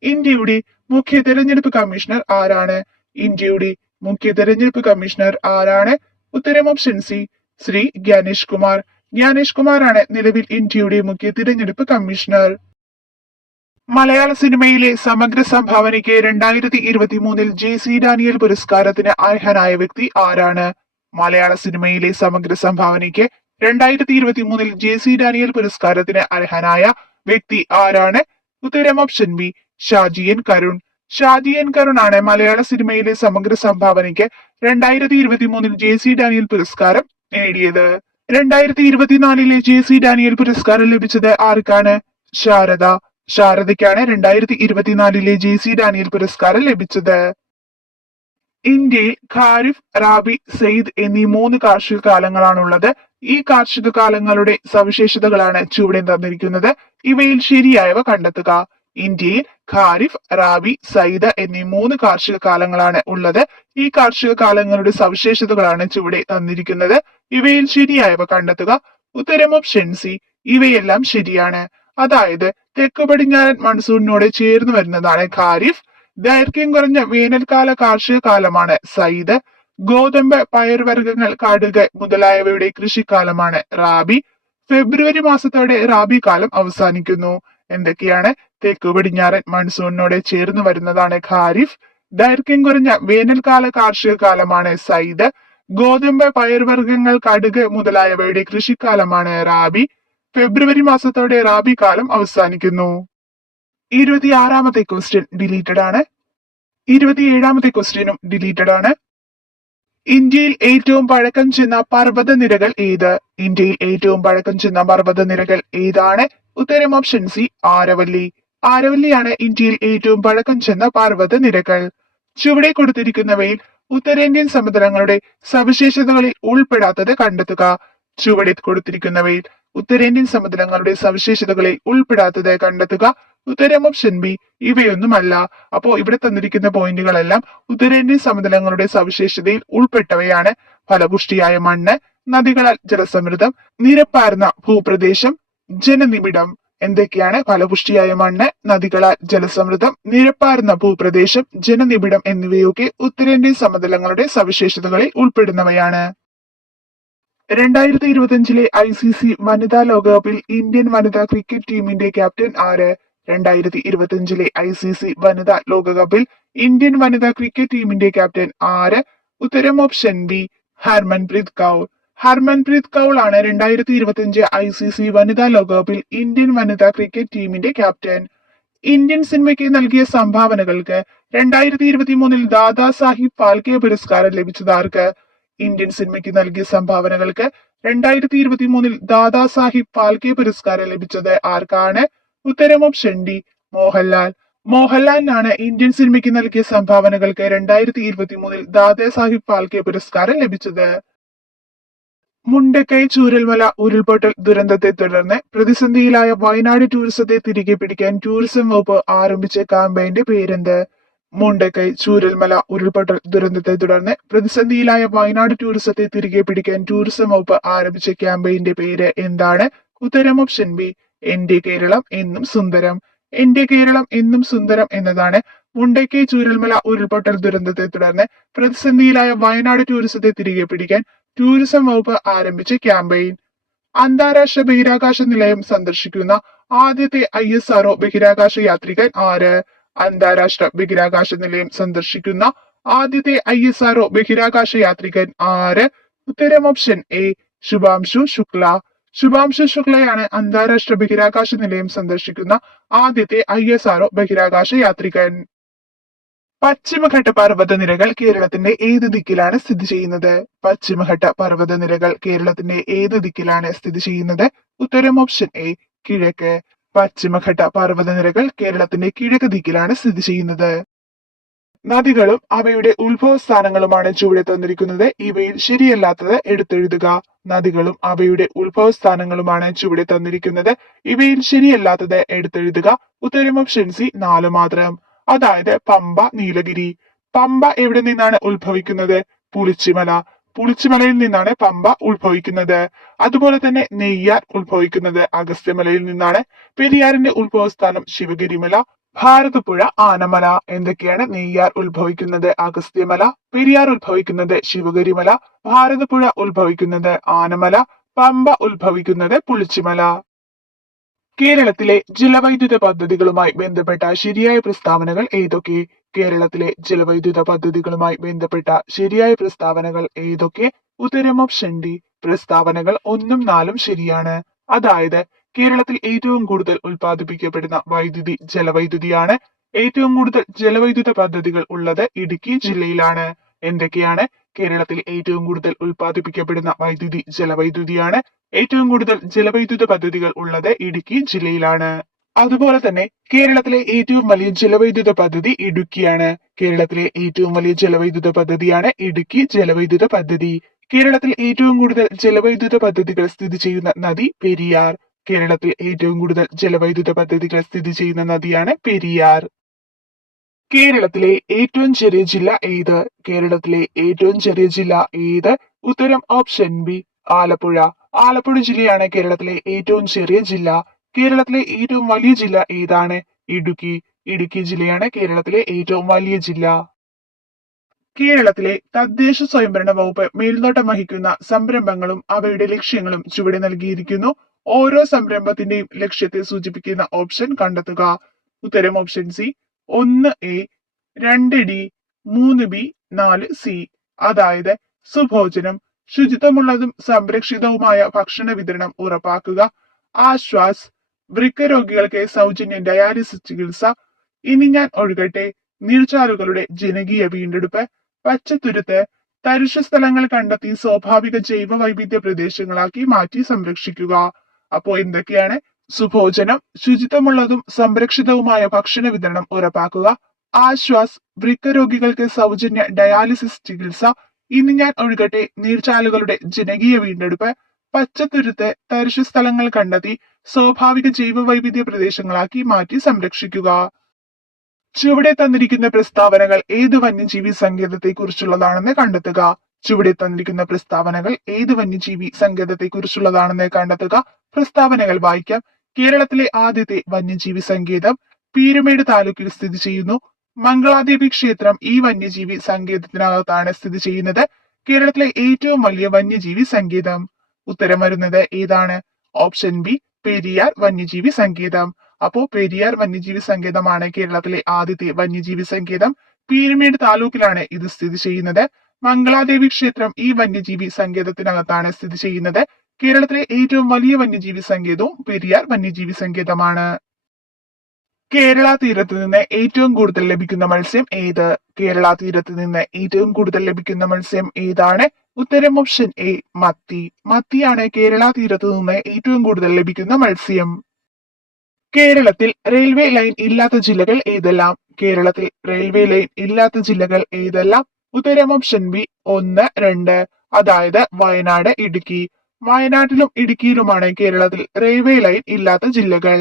ഇന്ത്യയുടെ മുഖ്യ തെരഞ്ഞെടുപ്പ് കമ്മീഷണർ ആരാണ്? ഇന്ത്യയുടെ മുഖ്യ തെരഞ്ഞെടുപ്പ് കമ്മീഷണർ ആരാണ്? ഉത്തരം ഓപ്ഷൻ സി, ശ്രീ ജ്ഞാനേഷ് കുമാർ. ജ്ഞാനേഷ് കുമാറാണ് നിലവിൽ ഇന്ത്യയുടെ മുഖ്യ തിരഞ്ഞെടുപ്പ് കമ്മീഷണർ. മലയാള സിനിമയിലെ സമഗ്ര സംഭാവനയ്ക്ക് 2023 ജെ.സി. ഡാനിയൽ പുരസ്കാരത്തിന് അർഹനായ വ്യക്തി ആരാണ്? മലയാള സിനിമയിലെ സമഗ്ര സംഭാവനയ്ക്ക് 2023 ജെ.സി. ഡാനിയൽ പുരസ്കാരത്തിന് അർഹനായ വ്യക്തി ആരാണ്? ഉത്തരം option B, Shaji N Karun. Shaji N Karun ആണ് മലയാള സിനിമയിലെ സമഗ്ര സംഭാവനയ്ക്ക് 2023 ജെ.സി. ഡാനിയൽ പുരസ്കാരം നേടിയത്. 2024 ജെ.സി. ഡാനിയൽ പുരസ്കാരം ലഭിച്ചത് ആർക്കാണ്? ശാരദ. ശാരദയ്ക്കാണ് 2024 ജെ.സി. ഡാനിയൽ പുരസ്കാരം ലഭിച്ചത്. ഇന്ത്യയിൽ ഖാരിഫ്, റാബി, സെയ്ദ് എന്നീ 3 കാർഷിക കാലങ്ങളാണുള്ളത്. ഈ കാർഷിക കാലങ്ങളുടെ സവിശേഷതകളാണ് ചുവടെ തന്നിരിക്കുന്നത്. ഇവയിൽ ശരിയായവ കണ്ടെത്തുക. ഇന്ത്യയിൽ ഖാരിഫ്, റാബി, സയ്ദ് എന്നീ 3 കാർഷിക കാലങ്ങളാണ് ഉള്ളത്. ഈ കാർഷിക കാലങ്ങളുടെ സവിശേഷതകളാണ് ചുവടെ തന്നിരിക്കുന്നത്. ഇവയിൽ ശരിയായവ കണ്ടെത്തുക. ഉത്തരം ഓപ്ഷൻ സി, ഇവയെല്ലാം ശരിയാണ്. അതായത് തെക്കു പടിഞ്ഞാറൻ മൺസൂണിനോട് ചേർന്ന് വരുന്നതാണ് ഖാരിഫ്. ദൈർഘ്യം കുറഞ്ഞ വേനൽക്കാല കാർഷിക കാലമാണ് സയ്ദ്. ഗോതമ്പ്, പയർവർഗ്ഗങ്ങൾ, കടുക് മുതലായവയുടെ കൃഷിക്കാലമാണ് റാബി. ഫെബ്രുവരി മാസത്തോടെ റാബി കാലം അവസാനിക്കുന്നു. എന്തൊക്കെയാണ്? തെക്കു പടിഞ്ഞാറൻ മൺസൂണിനോട് ചേർന്ന് വരുന്നതാണ് ഖാരിഫ്. ദൈർഘ്യം കുറഞ്ഞ വേനൽക്കാല കാർഷിക കാലമാണ് സയ്ദ്. ഗോതമ്പ്, പയർവർഗ്ഗങ്ങൾ, കടുക് മുതലായവയുടെ കൃഷിക്കാലമാണ് റാബി. ഫെബ്രുവരി മാസത്തോടെ റാബി കാലം അവസാനിക്കുന്നു. 26ാമത്തെ ക്വസ്റ്റ്യൻ ഡിലീറ്റഡ് ആണ്. 27ാമത്തെ ക്വസ്റ്റ്യനും ഡിലീറ്റഡ് ആണ്. ഇന്ത്യയിൽ ഏറ്റവും പഴക്കം ചെന്ന പർവ്വത നിരകൾ ഏത്? ഇന്ത്യയിൽ ഏറ്റവും പഴക്കം ചെന്ന പർവ്വത നിരകൾ ഏതാണ്? ഉത്തരം ഓപ്ഷൻ സി, ആരവല്ലി. ആരവല്ലിയാണ് ഇന്ത്യയിൽ ഏറ്റവും പഴക്കം ചെന്ന പർവ്വത നിരകൾ. ചുവടെ കൊടുത്തിരിക്കുന്നവയിൽ ഉത്തരേന്ത്യൻ സമതലങ്ങളുടെ സവിശേഷതകളിൽ ഉൾപ്പെടാത്തത് കണ്ടെത്തുക. ചുവടെ കൊടുത്തിരിക്കുന്നവയിൽ ഉത്തരേന്ത്യൻ സമതലങ്ങളുടെ സവിശേഷതകളിൽ ഉൾപ്പെടാത്തത് കണ്ടെത്തുക. ഉത്തരം ഓപ്ഷൻ ബി, ഇവയൊന്നുമല്ല. അപ്പോ ഇവിടെ തന്നിരിക്കുന്ന പോയിന്റുകളെല്ലാം ഉത്തരേന്ത്യൻ സമതലങ്ങളുടെ സവിശേഷതയിൽ ഉൾപ്പെട്ടവയാണ്. ഫലപുഷ്ടിയായ മണ്ണ്, നദികളാൽ ജലസമൃദ്ധം, നിരപ്പാർന്ന ഭൂപ്രദേശം, ജനനിബിഡം. എന്തൊക്കെയാണ്? ഫലപുഷ്ടിയായ മണ്ണ്, നദികളാൽ ജലസമൃദ്ധം, നിരപ്പാർന്ന ഭൂപ്രദേശം, ജനനിബിഡം എന്നിവയൊക്കെ ഉത്തരേന്ത്യൻ സമതലങ്ങളുടെ സവിശേഷതകളിൽ ഉൾപ്പെടുന്നവയാണ്. 2025 ICC വനിതാ ലോകകപ്പിൽ ഇന്ത്യൻ വനിതാ ക്രിക്കറ്റ് ടീമിന്റെ ക്യാപ്റ്റൻ ആര്? 2025 ICC വനിതാ ലോകകപ്പിൽ ഇന്ത്യൻ വനിതാ ക്രിക്കറ്റ് ടീമിന്റെ ക്യാപ്റ്റൻ ആര്? ഉത്തരം ഓപ്ഷൻ ബി, ഹർമൻപ്രീത് കൗർ. ഹർമൻപ്രീത് കൗൾ ആണ് 2025 ICC വനിതാ ലോകകപ്പിൽ ഇന്ത്യൻ വനിതാ ക്രിക്കറ്റ് ടീമിന്റെ ക്യാപ്റ്റൻ. ഇന്ത്യൻ സിനിമയ്ക്ക് നൽകിയ സംഭാവനകൾക്ക് 2023 ദാദാ സാഹിബ് ഫാൽക്കെ പുരസ്കാരം ലഭിച്ചതാർക്ക്? ഇന്ത്യൻ സിനിമയ്ക്ക് നൽകിയ സംഭാവനകൾക്ക് 2023 ദാദാ സാഹിബ് ഫാൽക്കെ പുരസ്കാരം ലഭിച്ചത് ആർക്കാണ്? ഉത്തരം ഓപ്ഷൻ ഡി, മോഹൻലാൽ. മോഹൻലാലിനാണ് ഇന്ത്യൻ സിനിമയ്ക്ക് നൽകിയ സംഭാവനകൾക്ക് 2023 ദാദാ സാഹിബ് ഫാൽക്കെ പുരസ്കാരം ലഭിച്ചത്. മുണ്ടക്കൈ ചൂരൽമല ഉരുൾപൊട്ടൽ ദുരന്തത്തെ തുടർന്ന് പ്രതിസന്ധിയിലായ വയനാട് ടൂറിസത്തെ തിരികെ പിടിക്കാൻ ടൂറിസം വകുപ്പ് ആരംഭിച്ച ക്യാമ്പയിന്റെ പേരെന്ത്? മുണ്ടക്കൈ ചൂരൽമല ഉരുൾപൊട്ടൽ ദുരന്തത്തെ തുടർന്ന് പ്രതിസന്ധിയിലായ വയനാട് ടൂറിസത്തെ തിരികെ പിടിക്കാൻ ടൂറിസം വകുപ്പ് ആരംഭിച്ച ക്യാമ്പയിന്റെ പേര് എന്താണ്? ഉത്തരം ഓപ്ഷൻ ബി, എന്റെ കേരളം എന്നും സുന്ദരം. എന്റെ കേരളം എന്നും സുന്ദരം എന്നതാണ് മുണ്ടക്കൈ ചൂരൽമല ഉരുൾപൊട്ടൽ ദുരന്തത്തെ തുടർന്ന് പ്രതിസന്ധിയിലായ വയനാട് ടൂറിസത്തെ തിരികെ പിടിക്കാൻ ടൂറിസം വകുപ്പ് ആരംഭിച്ച ക്യാമ്പയിൻ. അന്താരാഷ്ട്ര ബഹിരാകാശ നിലയം സന്ദർശിക്കുന്ന ആദ്യത്തെ ISRO ബഹിരാകാശ യാത്രികൻ ആര്? അന്താരാഷ്ട്ര ബഹിരാകാശ നിലയം സന്ദർശിക്കുന്ന ആദ്യത്തെ ISRO ബഹിരാകാശ യാത്രികൻ ആര്? ഉത്തരം ഓപ്ഷൻ എ, ശുഭാംശു ശുക്ല. ശുഭാംശു ശുക്ലയാണ് അന്താരാഷ്ട്ര ബഹിരാകാശ നിലയം സന്ദർശിക്കുന്ന ആദ്യത്തെ ISRO ബഹിരാകാശ യാത്രികൻ. പശ്ചിമഘട്ട പർവ്വതനിരകൾ കേരളത്തിന്റെ ഏത് ദിക്കിലാണ് സ്ഥിതി ചെയ്യുന്നത്? പശ്ചിമഘട്ട പർവ്വതനിരകൾ കേരളത്തിന്റെ ഏത് ദിക്കിലാണ് സ്ഥിതി ചെയ്യുന്നത്? ഉത്തരം ഓപ്ഷൻ എ, കിഴക്ക്. പശ്ചിമഘട്ട പർവ്വതനിരകൾ കേരളത്തിന്റെ കിഴക്ക് ദിക്കിലാണ് സ്ഥിതി ചെയ്യുന്നത്. നദികളും അവയുടെ ഉത്ഭവസ്ഥാനങ്ങളുമാണ് ചുവടെ തന്നിരിക്കുന്നത്. ഇവയിൽ ശരിയല്ലാത്തത് എടുത്തെഴുതുക. നദികളും അവയുടെ ഉത്ഭവസ്ഥാനങ്ങളുമാണ് ചുവടെ തന്നിരിക്കുന്നത്. ഇവയിൽ ശരിയല്ലാത്തത് എടുത്തെഴുതുക. ഉത്തരം ഓപ്ഷൻ സി, 4 മാത്രം. അതായത് പമ്പ, നീലഗിരി. പമ്പ എവിടെ നിന്നാണ് ഉത്ഭവിക്കുന്നത്? പുളിച്ചിമല. പുളിച്ചിമലയിൽ നിന്നാണ് പമ്പ ഉത്ഭവിക്കുന്നത്. അതുപോലെ തന്നെ നെയ്യാർ ഉത്ഭവിക്കുന്നത് അഗസ്ത്യമലയിൽ നിന്നാണ്. പെരിയാറിന്റെ ഉത്ഭവസ്ഥാനം ശിവഗിരിമല. ഭാരതപ്പുഴ ആനമല. എന്തൊക്കെയാണ്? നെയ്യാർ ഉത്ഭവിക്കുന്നത് അഗസ്ത്യമല, പെരിയാർ ഉത്ഭവിക്കുന്നത് ശിവഗിരിമല, ഭാരതപ്പുഴ ഉത്ഭവിക്കുന്നത് ആനമല, പമ്പ ഉത്ഭവിക്കുന്നത് പുളിച്ചിമല. കേരളത്തിലെ ജലവൈദ്യുത പദ്ധതികളുമായി ബന്ധപ്പെട്ട ശരിയായ പ്രസ്താവനകൾ ഏതൊക്കെ? കേരളത്തിലെ ജലവൈദ്യുത പദ്ധതികളുമായി ബന്ധപ്പെട്ട ശരിയായ പ്രസ്താവനകൾ ഏതൊക്കെ? ഉത്തരം ഓപ്ഷൻ ഡി, പ്രസ്താവനകൾ 1ഉം 4ഉം ശരിയാണ്. അതായത് കേരളത്തിൽ ഏറ്റവും കൂടുതൽ ഉൽപ്പാദിപ്പിക്കപ്പെടുന്ന വൈദ്യുതി ജലവൈദ്യുതിയാണ്. ഏറ്റവും കൂടുതൽ ജലവൈദ്യുത പദ്ധതികൾ ഉള്ളത് ഇടുക്കി ജില്ലയിലാണ്. എന്തൊക്കെയാണ്? കേരളത്തിൽ ഏറ്റവും കൂടുതൽ ഉൽപ്പാദിപ്പിക്കപ്പെടുന്ന വൈദ്യുതി ജലവൈദ്യുതിയാണ്. ഏറ്റവും കൂടുതൽ ജലവൈദ്യുത പദ്ധതികൾ ഉള്ളത് ഇടുക്കി ജില്ലയിലാണ്. അതുപോലെ തന്നെ കേരളത്തിലെ ഏറ്റവും വലിയ ജലവൈദ്യുത പദ്ധതി ഇടുക്കിയാണ്. കേരളത്തിലെ ഏറ്റവും വലിയ ജലവൈദ്യുത പദ്ധതിയാണ് ഇടുക്കി ജലവൈദ്യുത പദ്ധതി. കേരളത്തിൽ ഏറ്റവും കൂടുതൽ ജലവൈദ്യുത പദ്ധതികൾ സ്ഥിതി ചെയ്യുന്ന നദി പെരിയാർ. കേരളത്തിൽ ഏറ്റവും കൂടുതൽ ജലവൈദ്യുത പദ്ധതികൾ സ്ഥിതി ചെയ്യുന്ന നദിയാണ് പെരിയാർ. കേരളത്തിലെ ഏറ്റവും ചെറിയ ജില്ല ഏത്? കേരളത്തിലെ ഏറ്റവും ചെറിയ ജില്ല ഏത്? ഉത്തരം ഓപ്ഷൻ ബി, ആലപ്പുഴ. ആലപ്പുഴ ജില്ലയാണ് കേരളത്തിലെ ഏറ്റവും ചെറിയ ജില്ല. കേരളത്തിലെ ഏറ്റവും വലിയ ജില്ല ഏതാണ്? ഇടുക്കി. ഇടുക്കി ജില്ലയാണ് കേരളത്തിലെ ഏറ്റവും വലിയ ജില്ല. കേരളത്തിലെ തദ്ദേശ സ്വയംഭരണ വകുപ്പ് മേൽനോട്ടം വഹിക്കുന്ന സംരംഭങ്ങളും അവയുടെ ലക്ഷ്യങ്ങളും ചുവടെ നൽകിയിരിക്കുന്നു. ഓരോ സംരംഭത്തിന്റെയും ലക്ഷ്യത്തെ സൂചിപ്പിക്കുന്ന ഓപ്ഷൻ കണ്ടെത്തുക. ഉത്തരം option C, 1A, 2D, 3B, 4C. അതായത് സുഭോജനം, ശുചിത്വമുള്ളതും സംരക്ഷിതവുമായ ഭക്ഷണ വിതരണം ഉറപ്പാക്കുക. ആശ്വാസ്, വൃക്ക രോഗികൾക്ക് സൗജന്യ ഡയാലിസിസ് ചികിത്സ. ഇനി ഞാൻ ഒഴുകട്ടെ, നീർച്ചാലുകളുടെ ജനകീയ വീണ്ടെടുപ്പ്. പച്ചത്തുരുത്ത്, തരിശു സ്ഥലങ്ങൾ കണ്ടെത്തി സ്വാഭാവിക ജൈവ വൈവിധ്യ പ്രദേശങ്ങളാക്കി മാറ്റി സംരക്ഷിക്കുക. അപ്പോ എന്തൊക്കെയാണ്? സുഭോജനം, ശുചിത്വമുള്ളതും സംരക്ഷിതവുമായ ഭക്ഷണ വിതരണം ഉറപ്പാക്കുക. ആശ്വാസ്, വൃക്ക രോഗികൾക്ക് സൗജന്യ ഡയാലിസിസ് ചികിത്സ. ഇനി ഞാൻ ഒഴുകട്ടെ, നീർച്ചാലുകളുടെ ജനകീയ വീണ്ടെടുപ്പ്. പച്ചത്തുരുത്ത്, തരിശു സ്ഥലങ്ങൾ കണ്ടെത്തി സ്വാഭാവിക ജൈവ വൈവിധ്യ പ്രദേശങ്ങളാക്കി മാറ്റി സംരക്ഷിക്കുക. ചുവടെ തന്നിരിക്കുന്ന പ്രസ്താവനകൾ ഏത് വന്യജീവി സങ്കേതത്തെ കുറിച്ചുള്ളതാണെന്ന് കണ്ടെത്തുക. ചുവടെ തന്നിരിക്കുന്ന പ്രസ്താവനകൾ ഏത് വന്യജീവി സങ്കേതത്തെ കുറിച്ചുള്ളതാണെന്ന് കണ്ടെത്തുക. പ്രസ്താവനകൾ വായിക്കാം. കേരളത്തിലെ ആദ്യത്തെ വന്യജീവി സങ്കേതം പീരുമേട് താലൂക്കിൽ സ്ഥിതി ചെയ്യുന്നു. മംഗളാദേവി ക്ഷേത്രം ഈ വന്യജീവി സങ്കേതത്തിനകത്താണ് സ്ഥിതി ചെയ്യുന്നത്. കേരളത്തിലെ ഏറ്റവും വലിയ വന്യജീവി സങ്കേതം. ഉത്തരം വരുന്നത് ഏതാണ്? ഓപ്ഷൻ ബി, പെരിയാർ വന്യജീവി സങ്കേതം. അപ്പോ പെരിയാർ വന്യജീവി സങ്കേതമാണ് കേരളത്തിലെ ആദ്യത്തെ വന്യജീവി സങ്കേതം. പീരുമേട് താലൂക്കിലാണ് ഇത് സ്ഥിതി ചെയ്യുന്നത്. മംഗളാദേവി ക്ഷേത്രം ഈ വന്യജീവി സങ്കേതത്തിനകത്താണ് സ്ഥിതി ചെയ്യുന്നത്. കേരളത്തിലെ ഏറ്റവും വലിയ വന്യജീവി സങ്കേതവും പെരിയാർ വന്യജീവി സങ്കേതമാണ്. കേരള തീരത്ത് നിന്ന് ഏറ്റവും കൂടുതൽ ലഭിക്കുന്ന മത്സ്യം ഏത്? കേരള തീരത്ത് നിന്ന് ഏറ്റവും കൂടുതൽ ലഭിക്കുന്ന മത്സ്യം ഏതാണ്? ഉത്തരം ഓപ്ഷൻ എ മത്തി. മത്തിയാണ് കേരള തീരത്ത് നിന്ന് ഏറ്റവും കൂടുതൽ ലഭിക്കുന്ന മത്സ്യം. കേരളത്തിൽ റെയിൽവേ ലൈൻ ഇല്ലാത്ത ജില്ലകൾ ഏതെല്ലാം? കേരളത്തിൽ റെയിൽവേ ലൈൻ ഇല്ലാത്ത ജില്ലകൾ ഏതെല്ലാം? ഉത്തരം ഓപ്ഷൻ ബി 1, 2. അതായത് വയനാട്, ഇടുക്കി. വയനാട്ടിലും ഇടുക്കിയിലുമാണ് കേരളത്തിൽ റെയിൽവേ ലൈൻ ഇല്ലാത്ത ജില്ലകൾ.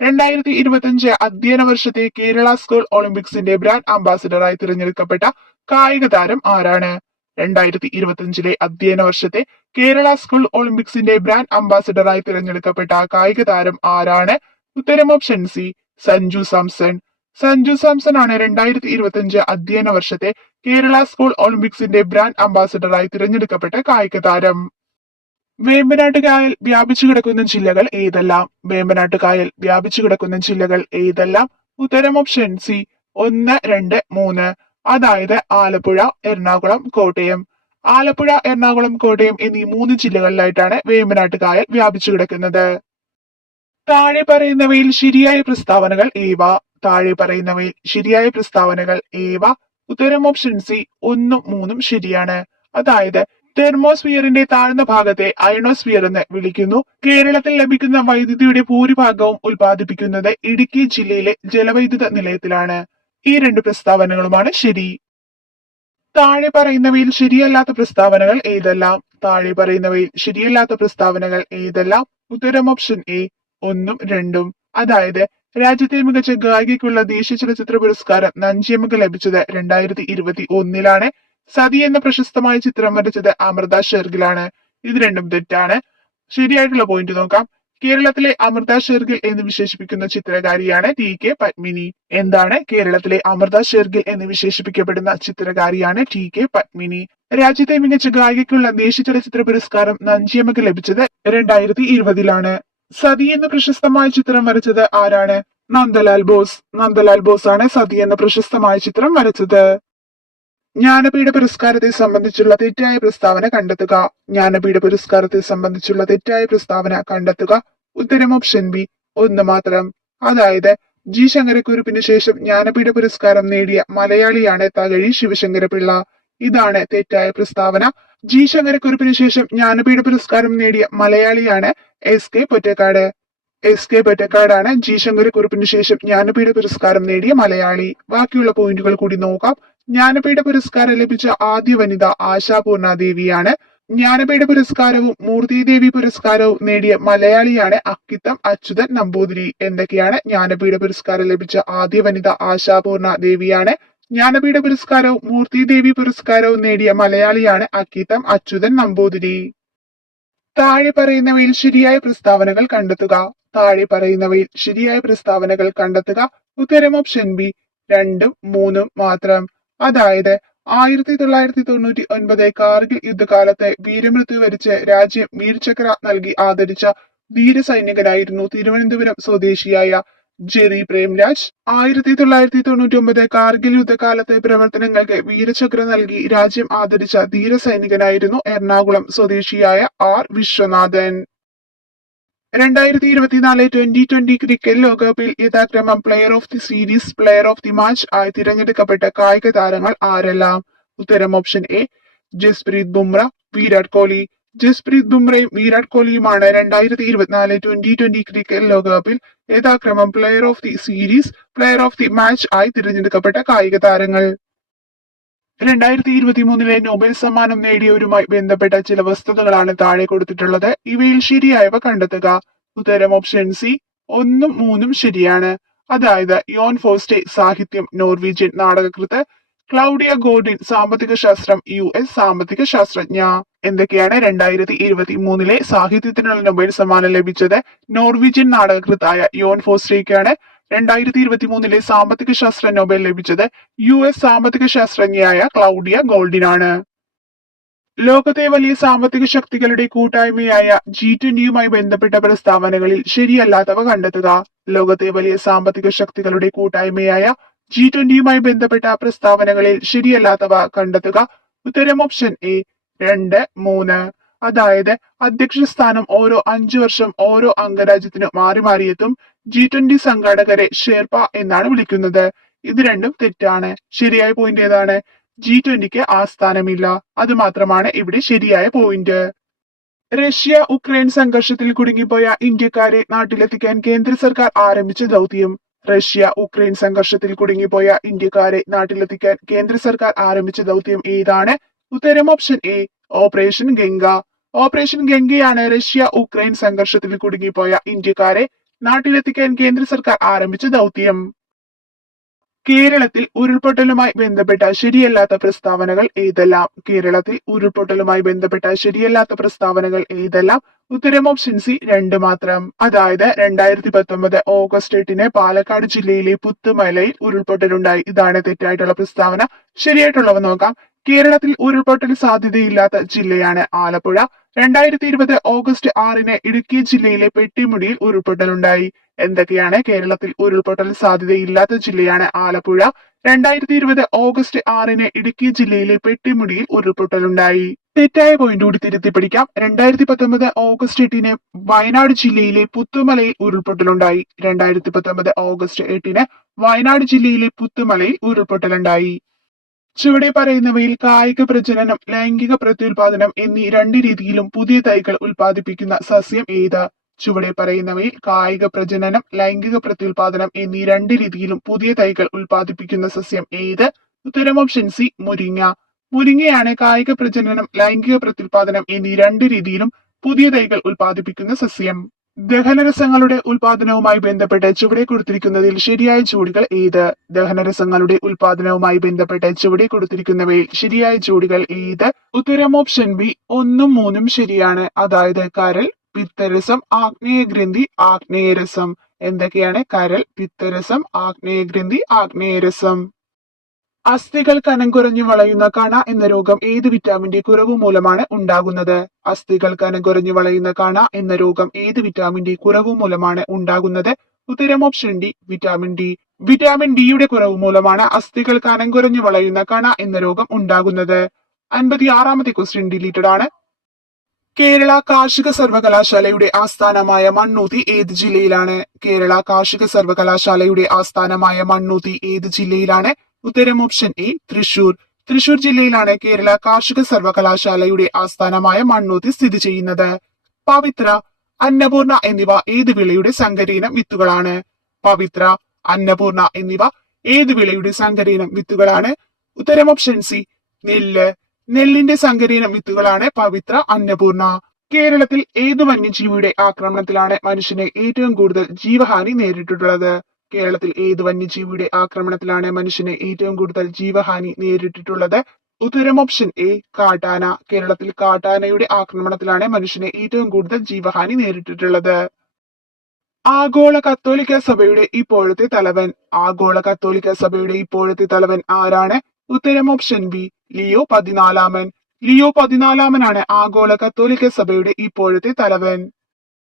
2025 അധ്യയന വർഷത്തെ കേരള സ്കൂൾ ഒളിമ്പിക്സിന്റെ ബ്രാൻഡ് അംബാസിഡറായി തിരഞ്ഞെടുക്കപ്പെട്ട കായിക താരം ആരാണ്? 2025 അധ്യയന വർഷത്തെ കേരള സ്കൂൾ ഒളിമ്പിക്സിന്റെ ബ്രാൻഡ് അംബാസിഡറായി തിരഞ്ഞെടുക്കപ്പെട്ട കായിക താരം ആരാണ്? ഉത്തരം ഓപ്ഷൻ സി സഞ്ജു സാംസൺ. സഞ്ജു സാംസൺ ആണ് 2025 അധ്യയന വർഷത്തെ കേരള സ്കൂൾ ഒളിമ്പിക്സിന്റെ ബ്രാൻഡ് അംബാസിഡറായി തിരഞ്ഞെടുക്കപ്പെട്ട കായിക താരം. വേമ്പനാട്ട് കായൽ വ്യാപിച്ചു കിടക്കുന്ന ജില്ലകൾ ഏതെല്ലാം? വേമ്പനാട്ട് കായൽ വ്യാപിച്ചു കിടക്കുന്ന ജില്ലകൾ ഏതെല്ലാം? ഉത്തരം ഓപ്ഷൻ സി 1, 2, 3. അതായത് ആലപ്പുഴ, എറണാകുളം, കോട്ടയം. ആലപ്പുഴ, എറണാകുളം, കോട്ടയം എന്നീ 3 ജില്ലകളിലായിട്ടാണ് വേമ്പനാട്ട് കായൽ വ്യാപിച്ചു കിടക്കുന്നത്. താഴെ പറയുന്നവയിൽ ശരിയായ പ്രസ്താവനകൾ ഏവ? താഴെ പറയുന്നവയിൽ ശരിയായ പ്രസ്താവനകൾ ഏവ? ഉത്തരം ഓപ്ഷൻ സി 1, 3 ശരിയാണ്. അതായത് തെർമോസ്ഫിയറിന്റെ താഴ്ന്ന ഭാഗത്തെ അയണോസ്ഫിയർ എന്ന് വിളിക്കുന്നു. കേരളത്തിൽ ലഭിക്കുന്ന വൈദ്യുതിയുടെ ഭൂരിഭാഗവും ഉൽപ്പാദിപ്പിക്കുന്നത് ഇടുക്കി ജില്ലയിലെ ജലവൈദ്യുത നിലയത്തിലാണ്. ഈ 2 പ്രസ്താവനകളുമാണ് ശരി. താഴെ പറയുന്നവയിൽ ശരിയല്ലാത്ത പ്രസ്താവനകൾ ഏതെല്ലാം? താഴെ പറയുന്നവയിൽ ശരിയല്ലാത്ത പ്രസ്താവനകൾ ഏതെല്ലാം? ഉത്തരം ഓപ്ഷൻ എ 1, 2. അതായത് രാജ്യത്തെ മികച്ച ഗായികയ്ക്കുള്ള ദേശീയ ചലച്ചിത്ര പുരസ്കാരം നഞ്ചിയമ്മക്ക് ലഭിച്ചത് 2021 സതി എന്ന പ്രശസ്തമായ ചിത്രം വരച്ചത് അമൃത ഷെർഗിലാണ്. ഇത് രണ്ടും തെറ്റാണ്. ശരിയായിട്ടുള്ള പോയിന്റ് നോക്കാം. കേരളത്തിലെ അമൃത ഷെർഗിൽ എന്ന് വിശേഷിപ്പിക്കുന്ന ചിത്രകാരിയാണ് ടി.കെ. പത്മിനി. എന്താണ്? കേരളത്തിലെ അമൃത ഷെർഗിൽ എന്ന് വിശേഷിപ്പിക്കപ്പെടുന്ന ചിത്രകാരിയാണ് ടി.കെ. പത്മിനി. രാജ്യത്തെ മികച്ച ഗായികയ്ക്കുള്ള ദേശീയ ചലച്ചിത്ര പുരസ്കാരം നഞ്ചിയമ്മക്ക് ലഭിച്ചത് 2020 സതി എന്ന പ്രശസ്തമായ ചിത്രം വരച്ചത് ആരാണ്? നന്ദലാൽ ബോസ്. നന്ദലാൽ ബോസ് ആണ് സതി എന്ന പ്രശസ്തമായ ചിത്രം വരച്ചത്. ജ്ഞാനപീഠ പുരസ്കാരത്തെ സംബന്ധിച്ചുള്ള തെറ്റായ പ്രസ്താവന കണ്ടെത്തുക. ജ്ഞാനപീഠ പുരസ്കാരത്തെ സംബന്ധിച്ചുള്ള തെറ്റായ പ്രസ്താവന കണ്ടെത്തുക. ഉത്തരം ഓപ്ഷൻ ബി 1 മാത്രം. അതായത് ജി ശങ്കരക്കുറുപ്പിന് ശേഷം ജ്ഞാനപീഠ പുരസ്കാരം നേടിയ മലയാളിയാണ് തകഴി ശിവശങ്കരപിള്ള. ഇതാണ് തെറ്റായ പ്രസ്താവന. ജി ശങ്കരക്കുറുപ്പിന് ശേഷം ജ്ഞാനപീഠ പുരസ്കാരം നേടിയ മലയാളിയാണ് എസ്.കെ. പൊറ്റക്കാട്. എസ്.കെ. പൊറ്റക്കാടാണ് ജി ശങ്കരക്കുറുപ്പിന് ശേഷം ജ്ഞാനപീഠ പുരസ്കാരം നേടിയ മലയാളി. ബാക്കിയുള്ള പോയിന്റുകൾ കൂടി നോക്കാം. ജ്ഞാനപീഠ പുരസ്കാരം ലഭിച്ച ആദ്യ വനിത ആശാപൂർണ ദേവിയാണ്. ജ്ഞാനപീഠ പുരസ്കാരവും മൂർത്തിദേവി പുരസ്കാരവും നേടിയ മലയാളിയാണ് അക്കിത്തം അച്യുതൻ നമ്പൂതിരി. എന്തൊക്കെയാണ്? ജ്ഞാനപീഠ പുരസ്കാരം ലഭിച്ച ആദ്യ വനിത ആശാപൂർണ ദേവിയാണ്. ജ്ഞാനപീഠ പുരസ്കാരവും മൂർത്തിദേവി പുരസ്കാരവും നേടിയ മലയാളിയാണ് അക്കിത്തം അച്യുതൻ നമ്പൂതിരി. താഴെ പറയുന്നവയിൽ ശരിയായ പ്രസ്താവനകൾ കണ്ടെത്തുക. താഴെ പറയുന്നവയിൽ ശരിയായ പ്രസ്താവനകൾ കണ്ടെത്തുക. ഉത്തരം ഓപ്ഷൻ ബി 2, 3 മാത്രം. അതായത് 1999 കാർഗിൽ യുദ്ധകാലത്ത് വീരമൃത്യു വരിച്ച് രാജ്യം വീർചക്ര നൽകി ആദരിച്ച ധീര സൈനികനായിരുന്നു തിരുവനന്തപുരം സ്വദേശിയായ ജെറി പ്രേംരാജ്. 1999 കാർഗിൽ യുദ്ധകാലത്തെ പ്രവർത്തനങ്ങൾക്ക് വീരചക്ര നൽകി രാജ്യം ആദരിച്ച ധീര സൈനികനായിരുന്നു എറണാകുളം സ്വദേശിയായ ആർ വിശ്വനാഥൻ. 2024 2020 ക്രിക്കറ്റ് ലോകകപ്പിൽ യഥാക്രമം player of the series, player of the match ആയി തിരഞ്ഞെടുക്കപ്പെട്ട കായിക താരങ്ങൾ ആരെല്ലാം? ഉത്തരം ഓപ്ഷൻ എ ജസ്പ്രീത് ബുംറ, വിരാട് കോഹ്ലി. ജസ്പ്രീത് ബുംറയും വിരാട് കോഹ്ലിയുമാണ് 2024 2020 ക്രിക്കറ്റ് ലോകകപ്പിൽ യഥാക്രമം player of the series, player of the match ആയി തിരഞ്ഞെടുക്കപ്പെട്ട കായിക താരങ്ങൾ. 2023 നോബൽ സമ്മാനം നേടിയവരുമായി ബന്ധപ്പെട്ട ചില വസ്തുതകളാണ് താഴെ കൊടുത്തിട്ടുള്ളത്. ഇവയിൽ ശരിയായവ കണ്ടെത്തുക. ഉത്തരം ഓപ്ഷൻ സി 1, 3 ശരിയാണ്. അതായത് യോൺ ഫോസ്റ്റെ സാഹിത്യം നോർവീജിയൻ നാടകകൃത്ത്, ക്ലൗഡിയ ഗോർഡിൻ സാമ്പത്തിക ശാസ്ത്രം US സാമ്പത്തിക ശാസ്ത്രജ്ഞ. എന്തൊക്കെയാണ്? 2023 സാഹിത്യത്തിനുള്ള നൊബേൽ സമ്മാനം ലഭിച്ചത് നോർവീജിയൻ നാടകകൃത്തായ യോൺ ഫോസ്റ്റേക്കാണ്. 2023 സാമ്പത്തിക ശാസ്ത്ര നൊബേൽ ലഭിച്ചത് US സാമ്പത്തിക ശാസ്ത്രജ്ഞയായ ക്ലൗഡിയ ഗോൾഡിനാണ്. ലോകത്തെ വലിയ സാമ്പത്തിക ശക്തികളുടെ കൂട്ടായ്മയായ G20യുമായി ബന്ധപ്പെട്ട പ്രസ്താവനകളിൽ ശരിയല്ലാത്തവ കണ്ടെത്തുക. ലോകത്തെ വലിയ സാമ്പത്തിക ശക്തികളുടെ കൂട്ടായ്മയായ G20യുമായി ബന്ധപ്പെട്ട പ്രസ്താവനകളിൽ ശരിയല്ലാത്തവ കണ്ടെത്തുക. ഉത്തരം ഓപ്ഷൻ എ 2, 3. അതായത് അധ്യക്ഷ സ്ഥാനം ഓരോ 5 വർഷം ഓരോ അംഗരാജ്യത്തിനും മാറി മാറിയെത്തും. G20 സംഘാടകരെ ഷെർപ്പ എന്നാണ് വിളിക്കുന്നത്. ഇത് രണ്ടും തെറ്റാണ്. ശരിയായ പോയിന്റ് ഏതാണ്? G20ക്ക് ആസ്ഥാനമില്ല. അത് മാത്രമാണ് ഇവിടെ ശരിയായ പോയിന്റ്. റഷ്യ ഉക്രൈൻ സംഘർഷത്തിൽ കുടുങ്ങിപ്പോയ ഇന്ത്യക്കാരെ നാട്ടിലെത്തിക്കാൻ കേന്ദ്ര സർക്കാർ ആരംഭിച്ച ദൗത്യം. റഷ്യ ഉക്രൈൻ സംഘർഷത്തിൽ കുടുങ്ങിപ്പോയ ഇന്ത്യക്കാരെ നാട്ടിലെത്തിക്കാൻ കേന്ദ്ര സർക്കാർ ആരംഭിച്ച ദൗത്യം ഏതാണ്? ഉത്തരം option A operation Ganga. Operation ഗംഗയാണ് റഷ്യ ഉക്രൈൻ സംഘർഷത്തിൽ കുടുങ്ങിപ്പോയ ഇന്ത്യക്കാരെ നാട്ടിലെത്തിക്കാൻ കേന്ദ്ര സർക്കാർ ആരംഭിച്ച ദൗത്യം. കേരളത്തിൽ ഉരുൾപൊട്ടലുമായി ബന്ധപ്പെട്ട ശരിയല്ലാത്ത പ്രസ്താവനകൾ ഏതെല്ലാം? കേരളത്തിൽ ഉരുൾപൊട്ടലുമായി ബന്ധപ്പെട്ട ശരിയല്ലാത്ത പ്രസ്താവനകൾ ഏതെല്ലാം? ഉത്തരം ഓപ്ഷൻ സി 2 മാത്രം. അതായത് 2019 ഓഗസ്റ്റ് 8 പാലക്കാട് ജില്ലയിലെ പുത്തുമലയിൽ ഉരുൾപൊട്ടലുണ്ടായി. ഇതാണ് തെറ്റായിട്ടുള്ള പ്രസ്താവന. ശരിയായിട്ടുള്ളവ നോക്കാം. കേരളത്തിൽ ഉരുൾപൊട്ടൽ സാധ്യതയില്ലാത്ത ജില്ലയാണ് ആലപ്പുഴ. 2020 ഓഗസ്റ്റ് 6 ഇടുക്കി ജില്ലയിലെ പെട്ടിമുടിയിൽ ഉരുൾപൊട്ടലുണ്ടായി. എന്തൊക്കെയാണ്? കേരളത്തിൽ ഉരുൾപൊട്ടൽ സാധ്യതയില്ലാത്ത ജില്ലയാണ് ആലപ്പുഴ. 2020 ഓഗസ്റ്റ് 6 ഇടുക്കി ജില്ലയിലെ പെട്ടിമുടിയിൽ ഉരുൾപൊട്ടലുണ്ടായി. തെറ്റായ പോയിന്റ് കൂടി തിരുത്തി പഠിക്കാം. 2019 ഓഗസ്റ്റ് 8 വയനാട് ജില്ലയിലെ പുത്തുമലയിൽ ഉരുൾപൊട്ടലുണ്ടായി. 2019 ഓഗസ്റ്റ് 8 വയനാട് ജില്ലയിലെ പുത്തുമലയിൽ ഉരുൾപൊട്ടലുണ്ടായി. ചുവടെ പറയുന്നവയിൽ കായിക പ്രജനനം, ലൈംഗിക പ്രത്യുൽപാദനം എന്നീ 2 രീതിയിലും പുതിയ തൈകൾ ഉൽപ്പാദിപ്പിക്കുന്ന സസ്യം ഏത്? ചുവടെ പറയുന്നവയിൽ കായിക പ്രജനനം, ലൈംഗിക പ്രത്യുൽപാദനം എന്നീ 2 രീതിയിലും പുതിയ തൈകൾ ഉൽപ്പാദിപ്പിക്കുന്ന സസ്യം ഏത്? ഉത്തരം ഓപ്ഷൻ സി മുരിങ്ങ. മുരിങ്ങയാണ് കായിക പ്രജനനം, ലൈംഗിക പ്രത്യുൽപാദനം എന്നീ 2 രീതിയിലും പുതിയ തൈകൾ ഉൽപ്പാദിപ്പിക്കുന്ന സസ്യം. ദഹനരസങ്ങളുടെ ഉൽപാദനവുമായി ബന്ധപ്പെട്ട് ചുവടെ കൊടുത്തിരിക്കുന്നതിൽ ശരിയായ ജോഡികൾ ഏത്? ദഹനരസങ്ങളുടെ ഉൽപാദനവുമായി ബന്ധപ്പെട്ട് ചുവടെ കൊടുത്തിരിക്കുന്നവയിൽ ശരിയായ ജോഡികൾ ഏത്? ഉത്തരം ഓപ്ഷൻ ബി 1ഉം 3ഉം ശരിയാണ്. അതായത് കരൾ, പിത്തരസം, ആഗ്നേയഗ്രന്ഥി, ആഗ്നേയരസം. എന്തൊക്കെയാണ്? കരൾ, പിത്തരസം, ആഗ്നേയഗ്രന്ഥി, ആഗ്നേയരസം. അസ്ഥികൾ കനം കുറഞ്ഞു വളയുന്ന കണ എന്ന രോഗം ഏത് വിറ്റാമിന്റെ കുറവ് മൂലമാണ് ഉണ്ടാകുന്നത്? അസ്ഥികൾ കനം കുറഞ്ഞു വളയുന്ന കണ എന്ന രോഗം ഏത് വിറ്റാമിന്റെ കുറവ് മൂലമാണ് ഉണ്ടാകുന്നത്? ഉത്തരം option D vitamin D. Vitamin ഡിയുടെ കുറവ് മൂലമാണ് അസ്ഥികൾ കനം കുറഞ്ഞു വളയുന്ന കണ എന്ന രോഗം ഉണ്ടാകുന്നത്. 56ാമത്തെ ക്വസ്റ്റ്യൻ ഡിലീറ്റഡ് ആണ്. കേരള കാർഷിക സർവകലാശാലയുടെ ആസ്ഥാനമായ മണ്ണൂത്തി ഏത് ജില്ലയിലാണ്? കേരള കാർഷിക സർവകലാശാലയുടെ ആസ്ഥാനമായ മണ്ണൂത്തി ഏത് ജില്ലയിലാണ്? ഉത്തരം ഓപ്ഷൻ എ തൃശൂർ. തൃശൂർ ജില്ലയിലാണ് കേരള കാർഷിക സർവകലാശാലയുടെ ആസ്ഥാനമായ മണ്ണൂത്തി സ്ഥിതി ചെയ്യുന്നത്. പവിത്ര, അന്നപൂർണ എന്നിവ ഏത് വിളയുടെ സങ്കരയിനം വിത്തുകളാണ്? പവിത്ര, അന്നപൂർണ എന്നിവ ഏത് വിളയുടെ സങ്കരയിനം വിത്തുകളാണ്? ഉത്തരം ഓപ്ഷൻ സി നെല്ല്. നെല്ലിന്റെ സങ്കരയിനം വിത്തുകളാണ് പവിത്ര, അന്നപൂർണ. കേരളത്തിൽ ഏത് വന്യജീവിയുടെ ആക്രമണത്തിലാണ് മനുഷ്യന് ഏറ്റവും കൂടുതൽ ജീവഹാനി നേരിട്ടിട്ടുള്ളത്? കേരളത്തിൽ ഏത് വന്യജീവിയുടെ ആക്രമണത്തിലാണ് മനുഷ്യന് ഏറ്റവും കൂടുതൽ ജീവഹാനി നേരിട്ടിട്ടുള്ളത്? ഉത്തരം ഓപ്ഷൻ എ കാട്ടാന. കേരളത്തിൽ കാട്ടാനയുടെ ആക്രമണത്തിലാണ് മനുഷ്യന് ഏറ്റവും കൂടുതൽ ജീവഹാനി നേരിട്ടിട്ടുള്ളത്. ആഗോള കത്തോലിക്ക സഭയുടെ ഇപ്പോഴത്തെ തലവൻ. ആഗോള കത്തോലിക്ക സഭയുടെ ഇപ്പോഴത്തെ തലവൻ ആരാണ്? ഉത്തരം ഓപ്ഷൻ ബി ലിയോ 14. ലിയോ 14 ആഗോള കത്തോലിക്ക സഭയുടെ ഇപ്പോഴത്തെ തലവൻ.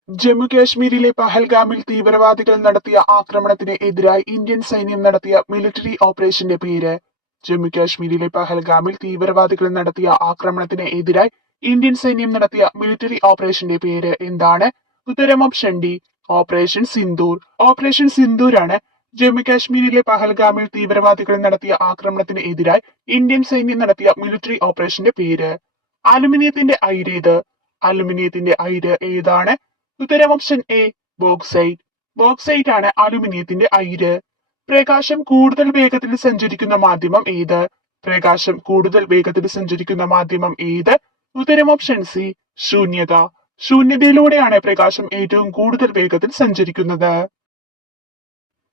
ജമ്മു കാശ്മീരിലെ പഹൽഗാമിൽ തീവ്രവാദികൾ നടത്തിയ ആക്രമണത്തിന് എതിരായി ഇന്ത്യൻ സൈന്യം നടത്തിയ മിലിറ്ററി ഓപ്പറേഷന്റെ പേര്. ജമ്മു കാശ്മീരിലെ പഹൽഗാമിൽ തീവ്രവാദികൾ നടത്തിയ ആക്രമണത്തിന് എതിരായി ഇന്ത്യൻ സൈന്യം നടത്തിയ മിലിറ്ററി ഓപ്പറേഷന്റെ പേര് എന്താണ്? ഉത്തരം option D operation Sindoor. Operation സിന്ദൂരാണ് ജമ്മു കാശ്മീരിലെ പഹൽഗാമിൽ തീവ്രവാദികൾ നടത്തിയ ആക്രമണത്തിന് എതിരായി ഇന്ത്യൻ സൈന്യം നടത്തിയ മിലിറ്ററി ഓപ്പറേഷന്റെ പേര്. അലുമിനിയത്തിന്റെ അയിരേത്? അലുമിനിയത്തിന്റെ അയിര് ഏതാണ്? ഉത്തരം ഓപ്ഷൻ എ ബോക്സൈറ്റ്. ബോക്സൈറ്റ് ആണ് അലുമിനിയത്തിന്റെ അയിര്. പ്രകാശം കൂടുതൽ വേഗത്തിൽ സഞ്ചരിക്കുന്ന മാധ്യമം ഏത്? പ്രകാശം കൂടുതൽ വേഗത്തിൽ സഞ്ചരിക്കുന്ന മാധ്യമം ഏത്? ഉത്തരം ഓപ്ഷൻ സി ശൂന്യത. ശൂന്യതയിലൂടെയാണ് പ്രകാശം ഏറ്റവും കൂടുതൽ വേഗത്തിൽ സഞ്ചരിക്കുന്നത്.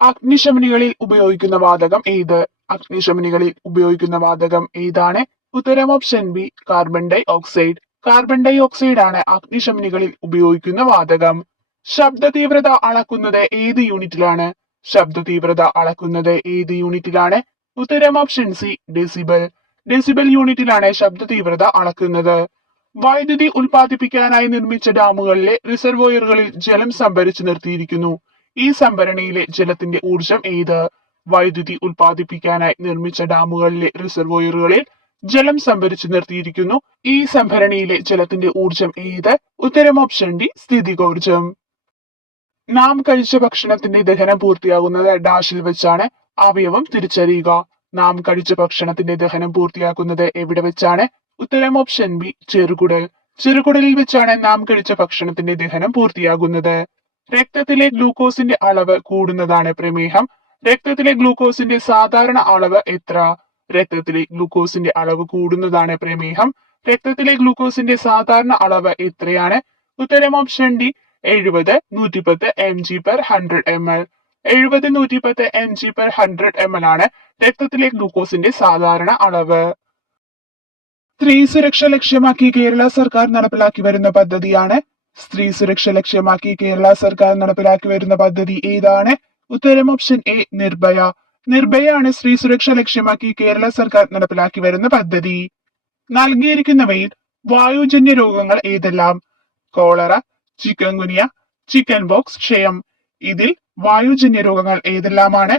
അഗ്നിശമനികളിൽ ഉപയോഗിക്കുന്ന വാതകം ഏത്? അഗ്നിശമനികളിൽ ഉപയോഗിക്കുന്ന വാതകം ഏതാണ്? ഉത്തരം option B carbon dioxide. Carbon dioxide ആണ് അഗ്നിശമനികളിൽ ഉപയോഗിക്കുന്ന വാതകം. ശബ്ദ തീവ്രത അളക്കുന്നത് ഏത് യൂണിറ്റിലാണ്? ശബ്ദ തീവ്രത അളക്കുന്നത് ഏത് യൂണിറ്റിലാണ്? ഉത്തരം ഓപ്ഷൻ സി ഡെസിബൽ. ഡെസിബൽ യൂണിറ്റിലാണ് ശബ്ദ തീവ്രത അളക്കുന്നത്. വൈദ്യുതി ഉൽപ്പാദിപ്പിക്കാനായി നിർമ്മിച്ച ഡാമുകളിലെ റിസർവോയറുകളിൽ ജലം സംഭരിച്ചു നിർത്തിയിരിക്കുന്നു. ഈ സംഭരണിയിലെ ജലത്തിന്റെ ഊർജം ഏത്? വൈദ്യുതി ഉൽപ്പാദിപ്പിക്കാനായി നിർമ്മിച്ച ഡാമുകളിലെ റിസർവോയറുകളിൽ ജലം സംഭരിച്ചു നിർത്തിയിരിക്കുന്നു. ഈ സംഭരണിയിലെ ജലത്തിന്റെ ഊർജം ഏത്? ഉത്തരം ഓപ്ഷൻ ഡി സ്ഥിതികോർജം. നാം കഴിച്ച ഭക്ഷണത്തിന്റെ ദഹനം പൂർത്തിയാകുന്നത് ഡാഷിൽ വെച്ചാണ്. അവയവം തിരിച്ചറിയുക. നാം കഴിച്ച ഭക്ഷണത്തിന്റെ ദഹനം പൂർത്തിയാക്കുന്നത് എവിടെ വെച്ചാണ്? ഉത്തരം ഓപ്ഷൻ ബി ചെറുകുടൽ. ചെറുകുടലിൽ വെച്ചാണ് നാം കഴിച്ച ഭക്ഷണത്തിന്റെ ദഹനം പൂർത്തിയാകുന്നത്. രക്തത്തിലെ ഗ്ലൂക്കോസിന്റെ അളവ് കൂടുന്നതാണ് പ്രമേഹം. രക്തത്തിലെ ഗ്ലൂക്കോസിന്റെ സാധാരണ അളവ് എത്ര? രക്തത്തിലെ ഗ്ലൂക്കോസിന്റെ അളവ് കൂടുന്നതാണ് പ്രമേഹം. രക്തത്തിലെ ഗ്ലൂക്കോസിന്റെ സാധാരണ അളവ് എത്രയാണ്? ഉത്തരം option D 70-110 mg/100 ml. 70-110 mg/100 ml ആണ് രക്തത്തിലെ ഗ്ലൂക്കോസിന്റെ സാധാരണ അളവ്. സ്ത്രീ സുരക്ഷ ലക്ഷ്യമാക്കി കേരള സർക്കാർ നടപ്പിലാക്കി വരുന്ന പദ്ധതിയാണ്. സ്ത്രീ സുരക്ഷ ലക്ഷ്യമാക്കി കേരള സർക്കാർ നടപ്പിലാക്കി വരുന്ന പദ്ധതി ഏതാണ്? ഉത്തരം ഓപ്ഷൻ എ നിർഭയ. നിർഭയാണ് സ്ത്രീ സുരക്ഷ ലക്ഷ്യമാക്കി കേരള സർക്കാർ നടപ്പിലാക്കി വരുന്ന പദ്ധതി. നൽകിയിരിക്കുന്നവയിൽ വായുജന്യ രോഗങ്ങൾ ഏതെല്ലാം? കോളറ, ചിക്കൻ ഗുനിയ, ചിക്കൻ ബോക്സ്, ക്ഷയം. ഇതിൽ വായുജന്യ രോഗങ്ങൾ ഏതെല്ലാമാണ്?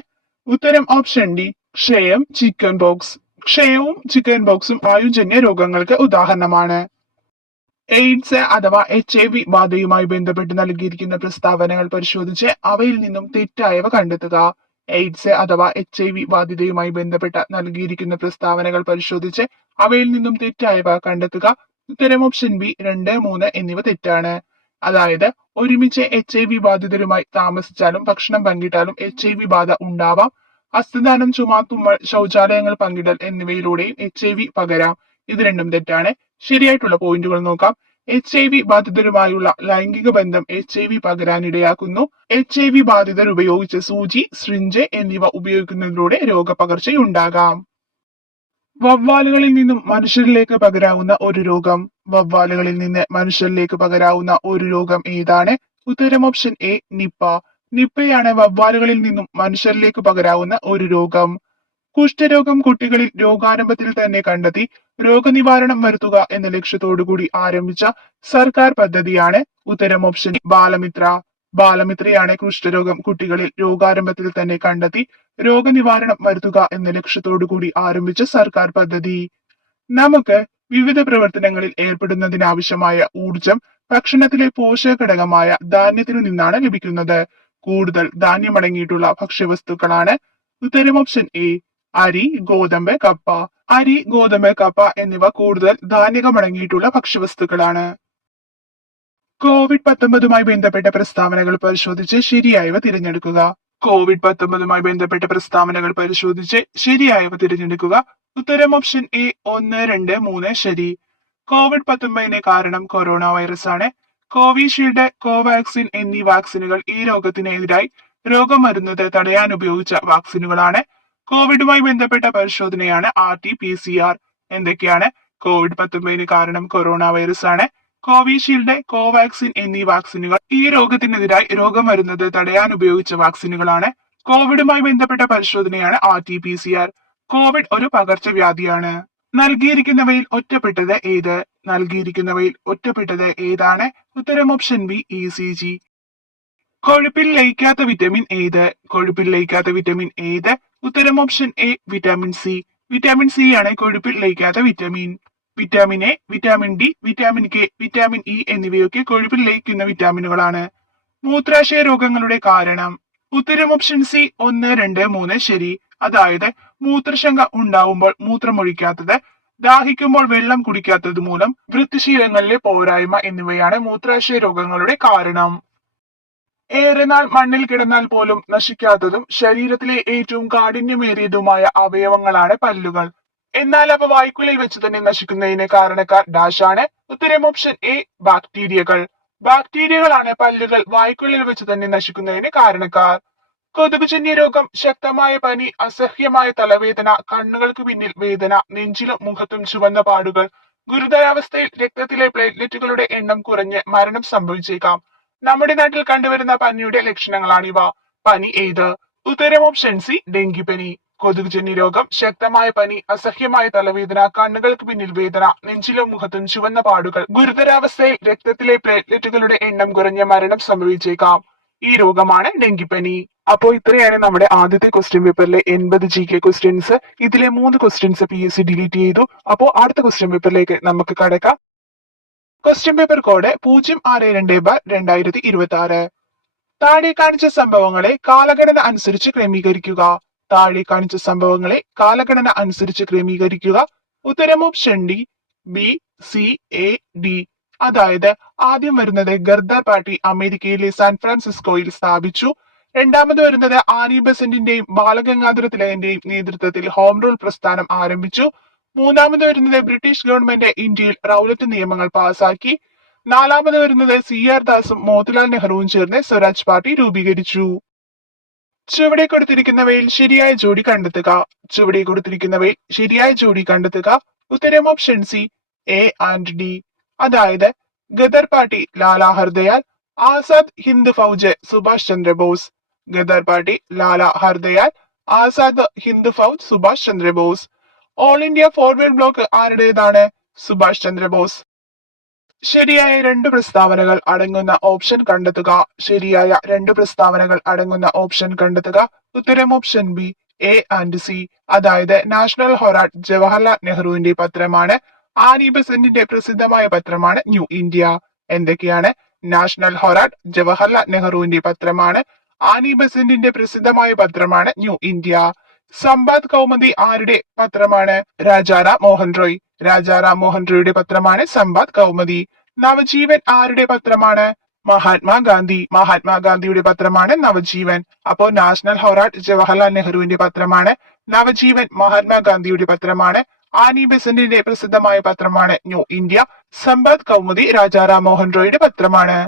ഉത്തരം ഓപ്ഷൻ ഡി ക്ഷയം, ചിക്കൻ ബോക്സ്. ക്ഷയവും ചിക്കൻ ബോക്സും വായുജന്യ രോഗങ്ങൾക്ക് ഉദാഹരണമാണ്. എയ്ഡ്സ് അഥവാ HIV ബാധയുമായി ബന്ധപ്പെട്ട് നൽകിയിരിക്കുന്ന പ്രസ്താവനകൾ പരിശോധിച്ച് അവയിൽ നിന്നും തെറ്റായവ കണ്ടെത്തുക. എയ്ഡ്സ് അഥവാ HIV ബാധിതയുമായി ബന്ധപ്പെട്ട നൽകിയിരിക്കുന്ന പ്രസ്താവനകൾ പരിശോധിച്ച് അവയിൽ നിന്നും തെറ്റായവ കണ്ടെത്തുക. ഉത്തരം ഓപ്ഷൻ ബി 2, 3 എന്നിവ തെറ്റാണ്. അതായത് ഒരുമിച്ച് HIV ബാധിതരുമായി താമസിച്ചാലും ഭക്ഷണം പങ്കിട്ടാലും HIV ബാധ ഉണ്ടാവാം. ഹസ്തദാനം, ചുമ, ശൗചാലയങ്ങൾ പങ്കിടൽ എന്നിവയിലൂടെയും HIV പകരാം. ഇത് രണ്ടും തെറ്റാണ്. ശരിയായിട്ടുള്ള പോയിന്റുകൾ നോക്കാം. HIV ബാധിതരുമായുള്ള ലൈംഗിക ബന്ധം HIV പകരാനിടയാക്കുന്നു. HIV ബാധിതർ ഉപയോഗിച്ച സൂചി, സിറിഞ്ച് എന്നിവ ഉപയോഗിക്കുന്നതിലൂടെ രോഗപകർച്ചയുണ്ടാകാം. വവ്വാലുകളിൽ നിന്നും മനുഷ്യരിലേക്ക് പകരാവുന്ന ഒരു രോഗം. വവ്വാലുകളിൽ നിന്ന് മനുഷ്യരിലേക്ക് പകരാവുന്ന ഒരു രോഗം ഏതാണ്? ഉത്തരം ഓപ്ഷൻ എ നിപ്പ. നിപ്പയാണ് വവ്വാലുകളിൽ നിന്നും മനുഷ്യരിലേക്ക് പകരാവുന്ന ഒരു രോഗം. കുഷ്ഠരോഗം കുട്ടികളിൽ രോഗാരംഭത്തിൽ തന്നെ കണ്ടെത്തി രോഗനിവാരണം വരുത്തുക എന്ന ലക്ഷ്യത്തോടുകൂടി ആരംഭിച്ച സർക്കാർ പദ്ധതിയാണ്. ഉത്തരം ഓപ്ഷൻ ബാലമിത്ര. ബാലമിത്രയാണ് കുഷ്ഠരോഗം കുട്ടികളിൽ രോഗാരംഭത്തിൽ തന്നെ കണ്ടെത്തി രോഗനിവാരണം വരുത്തുക എന്ന ലക്ഷ്യത്തോടുകൂടി ആരംഭിച്ച സർക്കാർ പദ്ധതി. നമുക്ക് വിവിധ പ്രവർത്തനങ്ങളിൽ ഏർപ്പെടുന്നതിനാവശ്യമായ ഊർജം ഭക്ഷണത്തിലെ പോഷക ഘടകമായ ധാന്യത്തിനു നിന്നാണ് ലഭിക്കുന്നത്. കൂടുതൽ ധാന്യമടങ്ങിയിട്ടുള്ള ഭക്ഷ്യവസ്തുക്കളാണ്. ഉത്തരം ഓപ്ഷൻ എ അരി, ഗോതമ്പ്, കപ്പ. അരി, ഗോതമ്പ്, കപ്പ എന്നിവ കൂടുതൽ ധാന്യമടങ്ങിയിട്ടുള്ള ഭക്ഷ്യവസ്തുക്കളാണ്. COVID-19 ബന്ധപ്പെട്ട പ്രസ്താവനകൾ പരിശോധിച്ച് ശരിയായവ തിരഞ്ഞെടുക്കുക. COVID-19 ബന്ധപ്പെട്ട പ്രസ്താവനകൾ പരിശോധിച്ച് ശരിയായവ തിരഞ്ഞെടുക്കുക. ഉത്തരം ഓപ്ഷൻ എ 1, 2, 3 ശരി. COVID-19 കാരണം കൊറോണ വൈറസ് ആണ്. കോവിഷീൽഡ്, കോവാക്സിൻ എന്നീ വാക്സിനുകൾ ഈ രോഗത്തിനെതിരായി രോഗം വരുന്നത് തടയാൻ ഉപയോഗിച്ച വാക്സിനുകളാണ്. കോവിഡുമായി ബന്ധപ്പെട്ട പരിശോധനയാണ് RT-PCR. എന്തൊക്കെയാണ്? COVID-19 കാരണം കൊറോണ വൈറസ് ആണ്. കോവിഷീൽഡ്, കോവാക്സിൻ എന്നീ വാക്സിനുകൾ ഈ രോഗത്തിനെതിരായി രോഗം വരുന്നത് തടയാൻ ഉപയോഗിച്ച വാക്സിനുകളാണ്. കോവിഡുമായി ബന്ധപ്പെട്ട പരിശോധനയാണ് RT-PCR. കോവിഡ് ഒരു പകർച്ചവ്യാധിയാണ്. നൽകിയിരിക്കുന്നവയിൽ ഒറ്റപ്പെട്ടത് ഏത്? നൽകിയിരിക്കുന്നവയിൽ ഒറ്റപ്പെട്ടത് ഏതാണ്? ഉത്തരം ഓപ്ഷൻ ബി ECG. കൊഴുപ്പിൽ ലയിക്കാത്ത വിറ്റമിൻ ഏത്? കൊഴുപ്പിൽ ലയിക്കാത്ത വിറ്റമിൻ ഏത്? ഉത്തരം option A vitamin C. Vitamin C ആണ് കൊഴുപ്പിൽ ലയിക്കാത്ത vitamin. Vitamin A, vitamin D, vitamin K, vitamin E എന്നിവയൊക്കെ കൊഴുപ്പിൽ ലയിക്കുന്ന വിറ്റാമിനുകളാണ്. മൂത്രാശയ രോഗങ്ങളുടെ കാരണം. ഉത്തരം ഓപ്ഷൻ സി 1, 2, 3 ശരി. അതായത് മൂത്രശങ്ക ഉണ്ടാവുമ്പോൾ മൂത്രമൊഴിക്കാത്തത്, ദാഹിക്കുമ്പോൾ വെള്ളം കുടിക്കാത്തത് മൂലം, വൃത്തിശീലങ്ങളിലെ പോരായ്മ എന്നിവയാണ് മൂത്രാശയ രോഗങ്ങളുടെ കാരണം. ഏറെ നാൾ മണ്ണിൽ കിടന്നാൽ പോലും നശിക്കാത്തതും ശരീരത്തിലെ ഏറ്റവും കാഠിന്യമേറിയതുമായ അവയവങ്ങളാണ് പല്ലുകൾ. എന്നാൽ അവ വായ്ക്കുള്ളിൽ വെച്ച് തന്നെ നശിക്കുന്നതിന് കാരണക്കാർ ഡാഷാണ്. ഉത്തരം ഓപ്ഷൻ എ ബാക്ടീരിയകൾ. ബാക്ടീരിയകളാണ് പല്ലുകൾ വായ്ക്കുള്ളിൽ വെച്ച് തന്നെ നശിക്കുന്നതിന് കാരണക്കാർ. കൊതുകുജന്യ രോഗം, ശക്തമായ പനി, അസഹ്യമായ തലവേദന, കണ്ണുകൾക്ക് പിന്നിൽ വേദന, നെഞ്ചിലും മുഖത്തും ചുവന്ന പാടുകൾ, ഗുരുതരാവസ്ഥയിൽ രക്തത്തിലെ പ്ലേറ്റ്ലെറ്റുകളുടെ എണ്ണം കുറഞ്ഞ് മരണം സംഭവിച്ചേക്കാം. നമ്മുടെ നാട്ടിൽ കണ്ടുവരുന്ന പനിയുടെ ലക്ഷണങ്ങളാണിവ. പനി ഏത്? ഉത്തരം ഓപ്ഷൻ സി ഡെങ്കിപ്പനി. കൊതുകുജന്യ രോഗം, ശക്തമായ പനി, അസഹ്യമായ തലവേദന, കണ്ണുകൾക്ക് പിന്നിൽ വേദന, നെഞ്ചിലും മുഖത്തും ചുവന്ന പാടുകൾ, ഗുരുതരാവസ്ഥയിൽ രക്തത്തിലെ പ്ലേറ്റ്ലെറ്റുകളുടെ എണ്ണം കുറഞ്ഞ് മരണം സംഭവിച്ചേക്കാം. ഈ രോഗമാണ് ഡെങ്കിപ്പനി. അപ്പോ ഇത്രയാണ് നമ്മുടെ ആദ്യത്തെ ക്വസ്റ്റ്യൻ പേപ്പറിലെ 80 GK ക്വസ്റ്റ്യൻസ്. ഇതിലെ 3 ക്വസ്റ്റ്യൻസ് PSC ഡിലീറ്റ് ചെയ്തു. അപ്പോ അടുത്ത ക്വസ്റ്റ്യൻ പേപ്പറിലേക്ക് നമുക്ക് കടക്കാം. Question paper code 062/2026. താഴെ കാണിച്ച സംഭവങ്ങളെ കാലഗണന അനുസരിച്ച് ക്രമീകരിക്കുക. താഴെ കാണിച്ച സംഭവങ്ങളെ കാലഗണന അനുസരിച്ച് ക്രമീകരിക്കുക. ഉത്തരം option D, B, C, A, D. അതായത് ആദ്യം വരുന്നത് ഗർദാർ പാർട്ടി അമേരിക്കയിലെ സാൻ ഫ്രാൻസിസ്കോയിൽ സ്ഥാപിച്ചു. രണ്ടാമത് വരുന്നത് ആനി ബസന്റിന്റെയും ബാലഗംഗാധര തിലകന്റെയും നേതൃത്വത്തിൽ ഹോം റൂൾ പ്രസ്ഥാനം ആരംഭിച്ചു. മൂന്നാമത് വരുന്നത് ബ്രിട്ടീഷ് ഗവൺമെന്റ് ഇന്ത്യയിൽ റൗലറ്റ് നിയമങ്ങൾ പാസാക്കി. നാലാമത് വരുന്നത് CR ദാസും മോത്തിലാൽ നെഹ്റുവും ചേർന്ന് സ്വരാജ് പാർട്ടി രൂപീകരിച്ചു. ചുവടെ കൊടുത്തിരിക്കുന്നവയിൽ ശരിയായ ജോഡി കണ്ടെത്തുക. ചുവടെ കൊടുത്തിരിക്കുന്നവയിൽ ശരിയായ ജോഡി കണ്ടെത്തുക. ഉത്തരം option C, A and D. അതായത് Ghadar party Lala Hardayal, Azad Hind Fauj Subhash Chandrabose. Ghadar party Lala Hardayal, Azad Hind Fauj Subhash Chandrabose. All India forward bloc ആരുടേതാണ്? സുഭാഷ് ചന്ദ്രബോസ്. ശരിയായ രണ്ട് പ്രസ്താവനകൾ അടങ്ങുന്ന ഓപ്ഷൻ കണ്ടെത്തുക. ശരിയായ രണ്ട് പ്രസ്താവനകൾ അടങ്ങുന്ന ഓപ്ഷൻ കണ്ടെത്തുക. ഉത്തരം option B, A and C. അതായത് നാഷണൽ ഹൊറാൾഡ് ജവഹർലാൽ നെഹ്റുവിന്റെ പത്രമാണ്. ആനി ബസന്റിന്റെ പ്രസിദ്ധമായ പത്രമാണ് ന്യൂ ഇന്ത്യ. എന്തൊക്കെയാണ്? നാഷണൽ ഹൊറാൾഡ് ജവഹർലാൽ നെഹ്റുവിന്റെ പത്രമാണ്. ആനി ബസന്റിന്റെ പ്രസിദ്ധമായ പത്രമാണ് ന്യൂ ഇന്ത്യ. സമ്പാദ് കൗമുദി ആരുടെ പത്രമാണ്? രാജാറാം മോഹൻ റോയ്. രാജാറാം മോഹൻ റോയുടെ പത്രമാണ് സമ്പാദ് കൗമുദി. നവജീവൻ ആരുടെ പത്രമാണ്? മഹാത്മാഗാന്ധി. മഹാത്മാഗാന്ധിയുടെ പത്രമാണ് നവജീവൻ. അപ്പോ നാഷണൽ ഹൊറാൾഡ് ജവഹർലാൽ നെഹ്റുവിന്റെ പത്രമാണ്. നവജീവൻ മഹാത്മാഗാന്ധിയുടെ പത്രമാണ്. ആനി ബസന്റിന്റെ പ്രസിദ്ധമായ പത്രമാണ് ന്യൂ ഇന്ത്യ. സമ്പാദ് കൗമുദി രാജാറാം മോഹൻ റോയുടെ പത്രമാണ്.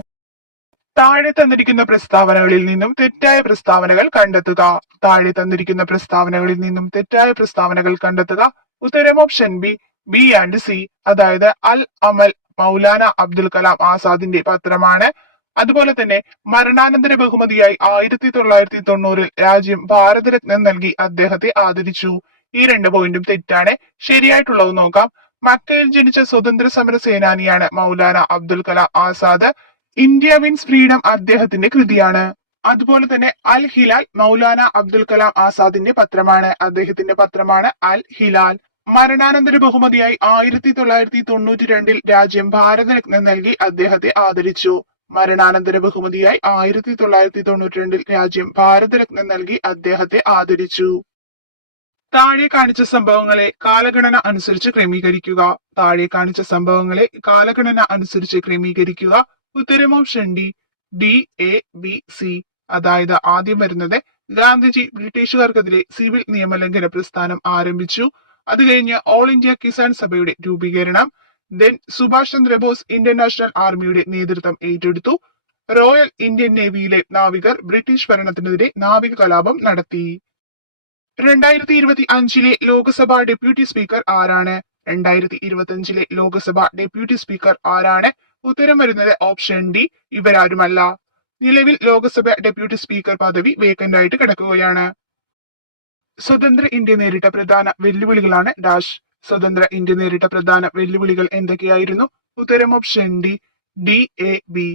താഴെ തന്നിരിക്കുന്ന പ്രസ്താവനകളിൽ നിന്നും തെറ്റായ പ്രസ്താവനകൾ കണ്ടെത്തുക. താഴെ തന്നിരിക്കുന്ന പ്രസ്താവനകളിൽ നിന്നും തെറ്റായ പ്രസ്താവനകൾ കണ്ടെത്തുക. ഉത്തരം option B, B and C. അതായത് അൽ അമൽ മൗലാന അബ്ദുൽ കലാം ആസാദിന്റെ പത്രമാണ്. അതുപോലെ തന്നെ മരണാനന്തര ബഹുമതിയായി 1990 രാജ്യം ഭാരതരത്നം നൽകി അദ്ദേഹത്തെ ആദരിച്ചു. ഈ 2 പോയിന്റും തെറ്റാണ്. ശരിയായിട്ടുള്ളത് നോക്കാം. മക്കയിൽ ജനിച്ച സ്വതന്ത്ര സമര സേനാനിയാണ് Maulana Abdul Kalam Azad. India wins freedom അദ്ദേഹത്തിന്റെ കൃതിയാണ്. അതുപോലെ തന്നെ അൽ ഹിലാൽ മൗലാന അബ്ദുൽ കലാം ആസാദിന്റെ പത്രമാണ്. അദ്ദേഹത്തിന്റെ പത്രമാണ് അൽ ഹിലാൽ. മരണാനന്തര ബഹുമതിയായി 1992 രാജ്യം ഭാരതരത്നം നൽകി അദ്ദേഹത്തെ ആദരിച്ചു. മരണാനന്തര ബഹുമതിയായി 1992 രാജ്യം ഭാരതരത്നം നൽകി അദ്ദേഹത്തെ ആദരിച്ചു. താഴെ കാണിച്ച സംഭവങ്ങളെ കാലഗണന അനുസരിച്ച് ക്രമീകരിക്കുക. താഴെ കാണിച്ച സംഭവങ്ങളെ കാലഗണന അനുസരിച്ച് ക്രമീകരിക്കുക. ഉത്തരം option D, D, A, B, C. അതായത് ആദ്യം വരുന്നത് ഗാന്ധിജി ബ്രിട്ടീഷുകാർക്കെതിരെ സിവിൽ നിയമലംഘന പ്രസ്ഥാനം ആരംഭിച്ചു. അത് കഴിഞ്ഞ് ഓൾ ഇന്ത്യ കിസാൻ സഭയുടെ രൂപീകരണം. Then Subhash Chandrabose Indian national ആർമിയുടെ നേതൃത്വം ഏറ്റെടുത്തു. റോയൽ ഇന്ത്യൻ നേവിയിലെ നാവികർ ബ്രിട്ടീഷ് ഭരണത്തിനെതിരെ നാവിക കലാപം നടത്തി. 2025 ലോക്സഭ ഡെപ്യൂട്ടി സ്പീക്കർ ആരാണ്? 2025 ലോക്സഭ ഡെപ്യൂട്ടി സ്പീക്കർ ആരാണ്? ഉത്തരം വരുന്നത് ഓപ്ഷൻ ഡി, ഇവരാരുമല്ല. നിലവിൽ ലോക്സഭ ഡെപ്യൂട്ടി സ്പീക്കർ പദവി വേക്കന്റ് ആയിട്ട് കിടക്കുകയാണ്. സ്വതന്ത്ര ഇന്ത്യ നേരിട്ട പ്രധാന വെല്ലുവിളികളാണ് ഡാഷ്. സ്വതന്ത്ര ഇന്ത്യ നേരിട്ട പ്രധാന വെല്ലുവിളികൾ എന്തൊക്കെയായിരുന്നു? ഉത്തരം option D, D, A, B.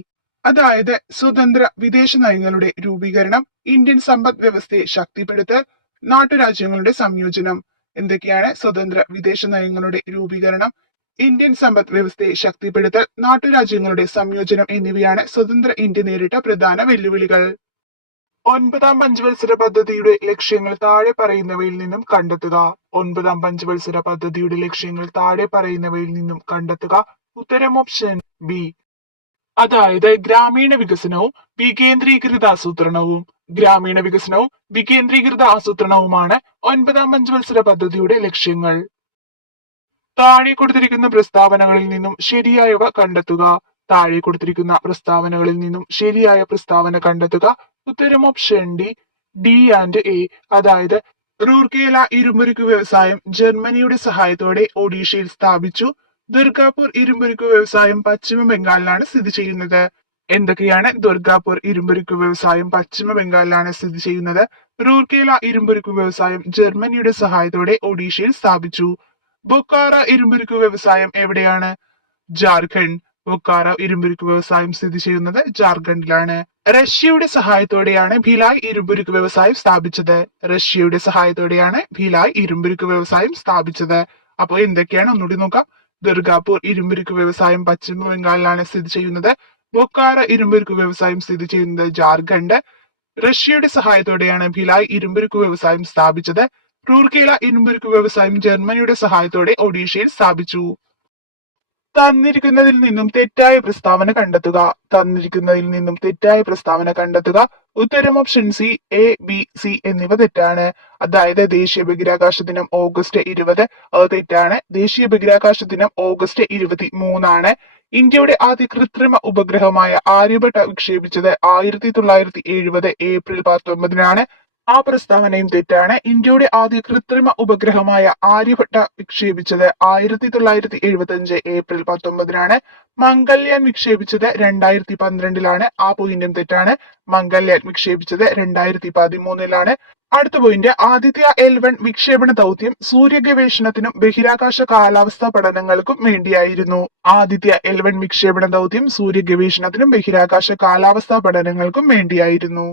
അതായത് സ്വതന്ത്ര വിദേശ നയങ്ങളുടെ രൂപീകരണം, ഇന്ത്യൻ സമ്പദ് വ്യവസ്ഥയെ ശക്തിപ്പെടുത്തൽ, നാട്ടുരാജ്യങ്ങളുടെ സംയോജനം. എന്തൊക്കെയാണ്? സ്വതന്ത്ര വിദേശ നയങ്ങളുടെ രൂപീകരണം, ഇന്ത്യൻ സമ്പദ് വ്യവസ്ഥയെ ശക്തിപ്പെടുത്തൽ, നാട്ടുരാജ്യങ്ങളുടെ സംയോജനം എന്നിവയാണ് സ്വതന്ത്ര ഇന്ത്യ നേരിട്ട പ്രധാന വെല്ലുവിളികൾ. 9ാം പഞ്ചവത്സര പദ്ധതിയുടെ ലക്ഷ്യങ്ങൾ താഴെ പറയുന്നവയിൽ നിന്നും കണ്ടെത്തുക. 9ാം പഞ്ചവത്സര പദ്ധതിയുടെ ലക്ഷ്യങ്ങൾ താഴെ പറയുന്നവയിൽ നിന്നും കണ്ടെത്തുക. ഉത്തരം ഓപ്ഷൻ ബി. അതായത് ഗ്രാമീണ വികസനവും വികേന്ദ്രീകൃത ആസൂത്രണവും. ഗ്രാമീണ വികസനവും വികേന്ദ്രീകൃത ആസൂത്രണവുമാണ് 9ാം പഞ്ചവത്സര പദ്ധതിയുടെ ലക്ഷ്യങ്ങൾ. താഴെ കൊടുത്തിരിക്കുന്ന പ്രസ്താവനകളിൽ നിന്നും ശരിയായവ കണ്ടെത്തുക. താഴെ കൊടുത്തിരിക്കുന്ന പ്രസ്താവനകളിൽ നിന്നും ശരിയായ പ്രസ്താവന കണ്ടെത്തുക. ഉത്തരം option D, D and A. അതായത് റൂർക്കേല ഇരുമ്പുരുക്ക് വ്യവസായം ജർമ്മനിയുടെ സഹായത്തോടെ ഒഡീഷയിൽ സ്ഥാപിച്ചു. ദുർഗാപൂർ ഇരുമ്പുരുക്ക് വ്യവസായം പശ്ചിമ ബംഗാളിലാണ് സ്ഥിതി ചെയ്യുന്നത്. എന്തൊക്കെയാണ്? ദുർഗാപൂർ ഇരുമ്പുരുക്ക് വ്യവസായം പശ്ചിമ ബംഗാളിലാണ് സ്ഥിതി ചെയ്യുന്നത്. റൂർക്കേല ഇരുമ്പുരുക്ക് വ്യവസായം ജർമ്മനിയുടെ സഹായത്തോടെ ഒഡീഷയിൽ സ്ഥാപിച്ചു. ബൊക്കാറ ഇരുമ്പുരുക്ക് വ്യവസായം എവിടെയാണ്? ജാർഖണ്ഡ്. ബൊക്കാറോ ഇരുമ്പുരുക്ക് വ്യവസായം സ്ഥിതി ചെയ്യുന്നത് ജാർഖണ്ഡിലാണ്. റഷ്യയുടെ സഹായത്തോടെയാണ് ഭിലായ് ഇരുമ്പുരുക്ക് വ്യവസായം സ്ഥാപിച്ചത്. റഷ്യയുടെ സഹായത്തോടെയാണ് ഭിലായ് ഇരുമ്പുരുക്ക് വ്യവസായം സ്ഥാപിച്ചത്. അപ്പോൾ എന്തൊക്കെയാണ് ഒന്നുകൂടി നോക്കാം. ദുർഗാപൂർ ഇരുമ്പുരുക്ക് വ്യവസായം പശ്ചിമ ബംഗാളിലാണ് സ്ഥിതി ചെയ്യുന്നത്. ബൊക്കാറോ ഇരുമ്പുരുക്ക് വ്യവസായം സ്ഥിതി ചെയ്യുന്നത് ജാർഖണ്ഡ്. റഷ്യയുടെ സഹായത്തോടെയാണ് ഭിലായ് ഇരുമ്പുരുക്ക് വ്യവസായം സ്ഥാപിച്ചത്. റൂർക്കേല ഇരുമ്പുരുക്ക് വ്യവസായം ജർമ്മനിയുടെ സഹായത്തോടെ ഒഡീഷയിൽ സ്ഥാപിച്ചു. തന്നിരിക്കുന്നതിൽ നിന്നും തെറ്റായ പ്രസ്താവന കണ്ടെത്തുക. തന്നിരിക്കുന്നതിൽ നിന്നും തെറ്റായ പ്രസ്താവന കണ്ടെത്തുക. ഉത്തരം option C, A, B, C എന്നിവ തെറ്റാണ്. അതായത് ദേശീയ ബഹിരാകാശ ദിനം ഓഗസ്റ്റ് 20, അത് തെറ്റാണ്. ദേശീയ ബഹിരാകാശ ദിനം ഓഗസ്റ്റ് 23 ഇന്ത്യയുടെ ആദ്യ കൃത്രിമ ഉപഗ്രഹമായ ആര്യഭട്ട വിക്ഷേപിച്ചത് 1970 ഏപ്രിൽ 19 ആ പ്രസ്താവനയും തെറ്റാണ്. ഇന്ത്യയുടെ ആദ്യ കൃത്രിമ ഉപഗ്രഹമായ ആര്യഭട്ട വിക്ഷേപിച്ചത് 1975 ഏപ്രിൽ 19 മംഗൾയാൻ വിക്ഷേപിച്ചത് 2012 ആ പോയിന്റും തെറ്റാണ്. മംഗൾയാൻ വിക്ഷേപിച്ചത് 2013 അടുത്ത പോയിന്റ്, ആദിത്യ L1 വിക്ഷേപണ ദൗത്യം സൂര്യഗവേഷണത്തിനും ബഹിരാകാശ കാലാവസ്ഥാ പഠനങ്ങൾക്കും വേണ്ടിയായിരുന്നു. ആദിത്യ L1 വിക്ഷേപണ ദൗത്യം സൂര്യഗവേഷണത്തിനും ബഹിരാകാശ കാലാവസ്ഥാ പഠനങ്ങൾക്കും വേണ്ടിയായിരുന്നു.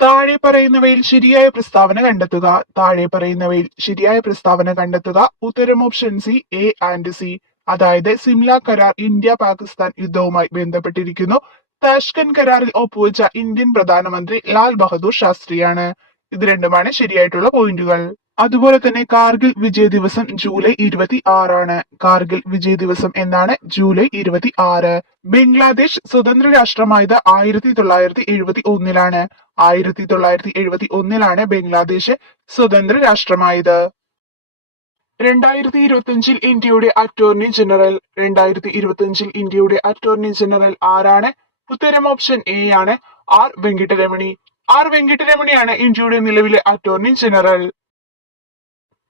താഴെ പറയുന്നവയിൽ ശരിയായ പ്രസ്താവന കണ്ടെത്തുക. താഴെ പറയുന്നവയിൽ ശരിയായ പ്രസ്താവന കണ്ടെത്തുക. ഉത്തരം option C, A and C. അതായത് സിംല കരാർ ഇന്ത്യ പാകിസ്ഥാൻ യുദ്ധവുമായി ബന്ധപ്പെട്ടിരിക്കുന്നു. താഷ്കന്റ് കരാറിൽ ഒപ്പുവെച്ച ഇന്ത്യൻ പ്രധാനമന്ത്രി ലാൽ ബഹദൂർ ശാസ്ത്രിയാണ്. ഇത് രണ്ടുമാണ് ശരിയായിട്ടുള്ള പോയിന്റുകൾ. അതുപോലെ തന്നെ കാർഗിൽ വിജയ് ദിവസം ജൂലൈ 26 കാർഗിൽ വിജയ് ദിവസം എന്നാണ് ജൂലൈ 26. ബംഗ്ലാദേശ് സ്വതന്ത്ര രാഷ്ട്രമായത് 1971 1971 ബംഗ്ലാദേശ് സ്വതന്ത്ര രാഷ്ട്രമായത്. 2025 ഇന്ത്യയുടെ അറ്റോർണി ജനറൽ 2025 ഇന്ത്യയുടെ അറ്റോർണി ജനറൽ ആരാണ്? ഉത്തരം ഓപ്ഷൻ എ ആണ്, ആർ വെങ്കിട്ടരമണി. ആർ വെങ്കിട്ടരമണിയാണ് ഇന്ത്യയുടെ നിലവിലെ അറ്റോർണി ജനറൽ.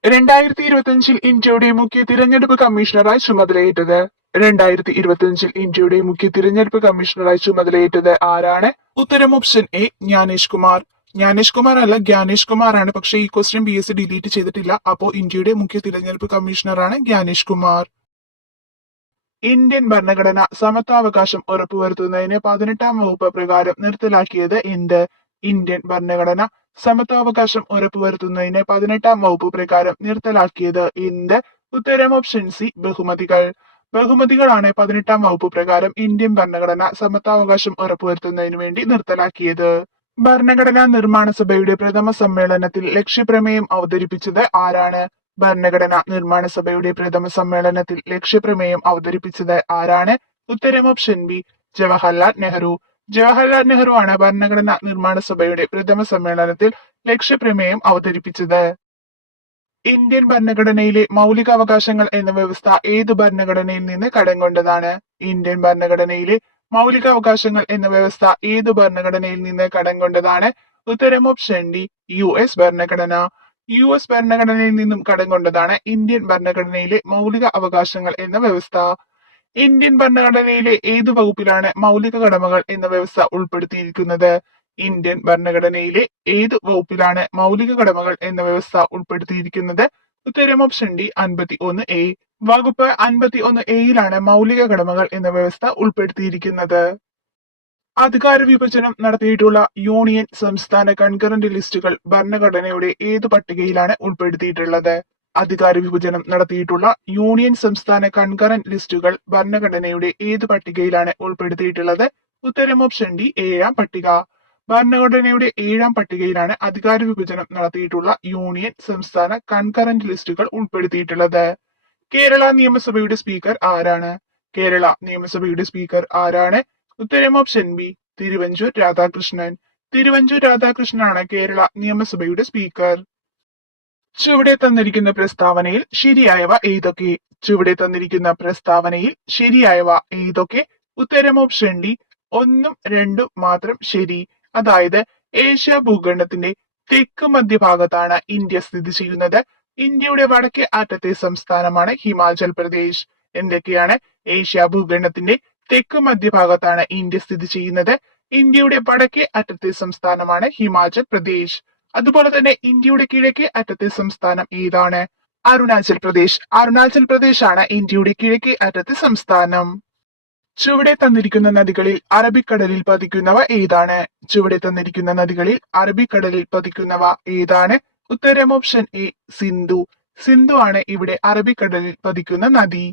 2025 ഇന്ത്യയുടെ മുഖ്യ തിരഞ്ഞെടുപ്പ് കമ്മീഷണറായി ചുമതലയേറ്റത് 2025 ഇന്ത്യയുടെ മുഖ്യ തിരഞ്ഞെടുപ്പ് കമ്മീഷണറായി ചുമതലയേറ്റത് ആരാണ്? ഉത്തരം ഓപ്ഷൻ എ, ജ്ഞാനേഷ് കുമാർ. ജ്ഞാനേഷ് കുമാർ അല്ല, ജ്ഞാനേഷ് കുമാർ ആണ്. പക്ഷെ ഈ ക്വസ്റ്റ്യൻ PSC ഡിലീറ്റ് ചെയ്തിട്ടില്ല. അപ്പോ ഇന്ത്യയുടെ മുഖ്യ തിരഞ്ഞെടുപ്പ് കമ്മീഷണറാണ് ജ്ഞാനേഷ് കുമാർ. ഇന്ത്യൻ ഭരണഘടന സമത്വാവകാശം ഉറപ്പുവരുത്തുന്നതിന് 18ാം വകുപ്പ് പ്രകാരം നിർത്തലാക്കിയത് എന്ത്? ഇന്ത്യൻ ഭരണഘടന സമത്വാവകാശം ഉറപ്പുവരുത്തുന്നതിന് 18ാം വകുപ്പ് പ്രകാരം നിർത്തലാക്കിയത് എന്ത്? ഉത്തരം ഓപ്ഷൻ സി, ബഹുമതികൾ. ബഹുമതികളാണ് 18ാം വകുപ്പ് പ്രകാരം ഇന്ത്യൻ ഭരണഘടന സമത്വാവകാശം ഉറപ്പുവരുത്തുന്നതിന് വേണ്ടി നിർത്തലാക്കിയത്. ഭരണഘടനാ നിർമ്മാണ സഭയുടെ പ്രഥമ സമ്മേളനത്തിൽ ലക്ഷ്യപ്രമേയം അവതരിപ്പിച്ചത് ആരാണ്? ഭരണഘടനാ നിർമ്മാണ സഭയുടെ പ്രഥമ സമ്മേളനത്തിൽ ലക്ഷ്യപ്രമേയം അവതരിപ്പിച്ചത് ആരാണ്? ഉത്തരം ഓപ്ഷൻ ബി, ജവഹർലാൽ നെഹ്റു. ജവഹർലാൽ നെഹ്റു ആണ് ഭരണഘടനാ നിർമ്മാണ സഭയുടെ പ്രഥമ സമ്മേളനത്തിൽ ലക്ഷ്യപ്രമേയം അവതരിപ്പിച്ചത്. ഇന്ത്യൻ ഭരണഘടനയിലെ മൗലികാവകാശങ്ങൾ എന്ന വ്യവസ്ഥ ഏത് ഭരണഘടനയിൽ നിന്ന് കടം കൊണ്ടതാണ്? ഇന്ത്യൻ ഭരണഘടനയിലെ മൗലികാവകാശങ്ങൾ എന്ന വ്യവസ്ഥ ഏത് ഭരണഘടനയിൽ നിന്ന് കടം കൊണ്ടതാണ്? ഉത്തരം ഓപ്ഷൻ ഡി, US ഭരണഘടന. US ഭരണഘടനയിൽ നിന്നും കടം കൊണ്ടതാണ് ഇന്ത്യൻ ഭരണഘടനയിലെ മൗലിക അവകാശങ്ങൾ എന്ന വ്യവസ്ഥ. ഇന്ത്യൻ ഭരണഘടനയിലെ ഏതു വകുപ്പിലാണ് മൗലിക കടമകൾ എന്ന വ്യവസ്ഥ ഉൾപ്പെടുത്തിയിരിക്കുന്നത്? ഇന്ത്യൻ ഭരണഘടനയിലെ ഏതു വകുപ്പിലാണ് മൗലിക കടമകൾ എന്ന വ്യവസ്ഥ ഉൾപ്പെടുത്തിയിരിക്കുന്നത്? ഉത്തരം ഓപ്ഷൻ ഡി, 51A. വകുപ്പ് 51A മൗലിക കടമകൾ എന്ന വ്യവസ്ഥ ഉൾപ്പെടുത്തിയിരിക്കുന്നത്. അധികാര വിഭജനം നടത്തിയിട്ടുള്ള യൂണിയൻ സംസ്ഥാന കൺകറന്റ് ലിസ്റ്റുകൾ ഭരണഘടനയുടെ ഏതു പട്ടികയിലാണ് ഉൾപ്പെടുത്തിയിട്ടുള്ളത്? അധികാര വിഭജനം നടത്തിയിട്ടുള്ള യൂണിയൻ സംസ്ഥാന കൺകറന്റ് ലിസ്റ്റുകൾ ഭരണഘടനയുടെ ഏതു പട്ടികയിലാണ് ഉൾപ്പെടുത്തിയിട്ടുള്ളത്? ഉത്തരം ഓപ്ഷൻ ഡി, 7ാം പട്ടിക. ഭരണഘടനയുടെ 7ാം പട്ടികയിലാണ് അധികാര വിഭജനം നടത്തിയിട്ടുള്ള യൂണിയൻ സംസ്ഥാന കൺകറന്റ് ലിസ്റ്റുകൾ ഉൾപ്പെടുത്തിയിട്ടുള്ളത്. കേരള നിയമസഭയുടെ സ്പീക്കർ ആരാണ്? കേരള നിയമസഭയുടെ സ്പീക്കർ ആരാണ്? ഉത്തരം ഓപ്ഷൻ ബി, തിരുവഞ്ചൂർ രാധാകൃഷ്ണൻ. തിരുവഞ്ചൂർ രാധാകൃഷ്ണനാണ് കേരള നിയമസഭയുടെ സ്പീക്കർ. ചുവടെ തന്നിരിക്കുന്ന പ്രസ്താവനയിൽ ശരിയായവ ഏതൊക്കെ? ചുവടെ തന്നിരിക്കുന്ന പ്രസ്താവനയിൽ ശരിയായവ ഏതൊക്കെ? ഉത്തരം ഓപ്ഷൻ ഡി, 1ഉം 2ഉം മാത്രം ശരി. അതായത് ഏഷ്യ ഭൂഖണ്ഡത്തിന്റെ തെക്ക് മധ്യഭാഗത്താണ് ഇന്ത്യ സ്ഥിതി ചെയ്യുന്നത്. ഇന്ത്യയുടെ വടക്കേ അറ്റത്തെ സംസ്ഥാനമാണ് ഹിമാചൽ പ്രദേശ്. എന്തൊക്കെയാണ്? ഏഷ്യ ഭൂഖണ്ഡത്തിന്റെ തെക്ക് മധ്യഭാഗത്താണ് ഇന്ത്യ സ്ഥിതി ചെയ്യുന്നത്. ഇന്ത്യയുടെ വടക്കേ അറ്റത്തെ സംസ്ഥാനമാണ് ഹിമാചൽ പ്രദേശ്. അതുപോലെ തന്നെ ഇന്ത്യയുടെ കിഴക്കേ അറ്റത്തെ സംസ്ഥാനം ഏതാണ്? അരുണാചൽ പ്രദേശ്. അരുണാചൽ പ്രദേശ് ആണ് ഇന്ത്യയുടെ കിഴക്കേ അറ്റത്തെ സംസ്ഥാനം. ചുവടെ തന്നിരിക്കുന്ന നദികളിൽ അറബിക്കടലിൽ പതിക്കുന്നവ ഏതാണ്? ചുവടെ തന്നിരിക്കുന്ന നദികളിൽ അറബിക്കടലിൽ പതിക്കുന്നവ ഏതാണ്? ഉത്തരം ഓപ്ഷൻ എ സിന്ധു. സിന്ധു ആണ് ഇവിടെ അറബിക്കടലിൽ പതിക്കുന്ന നദി.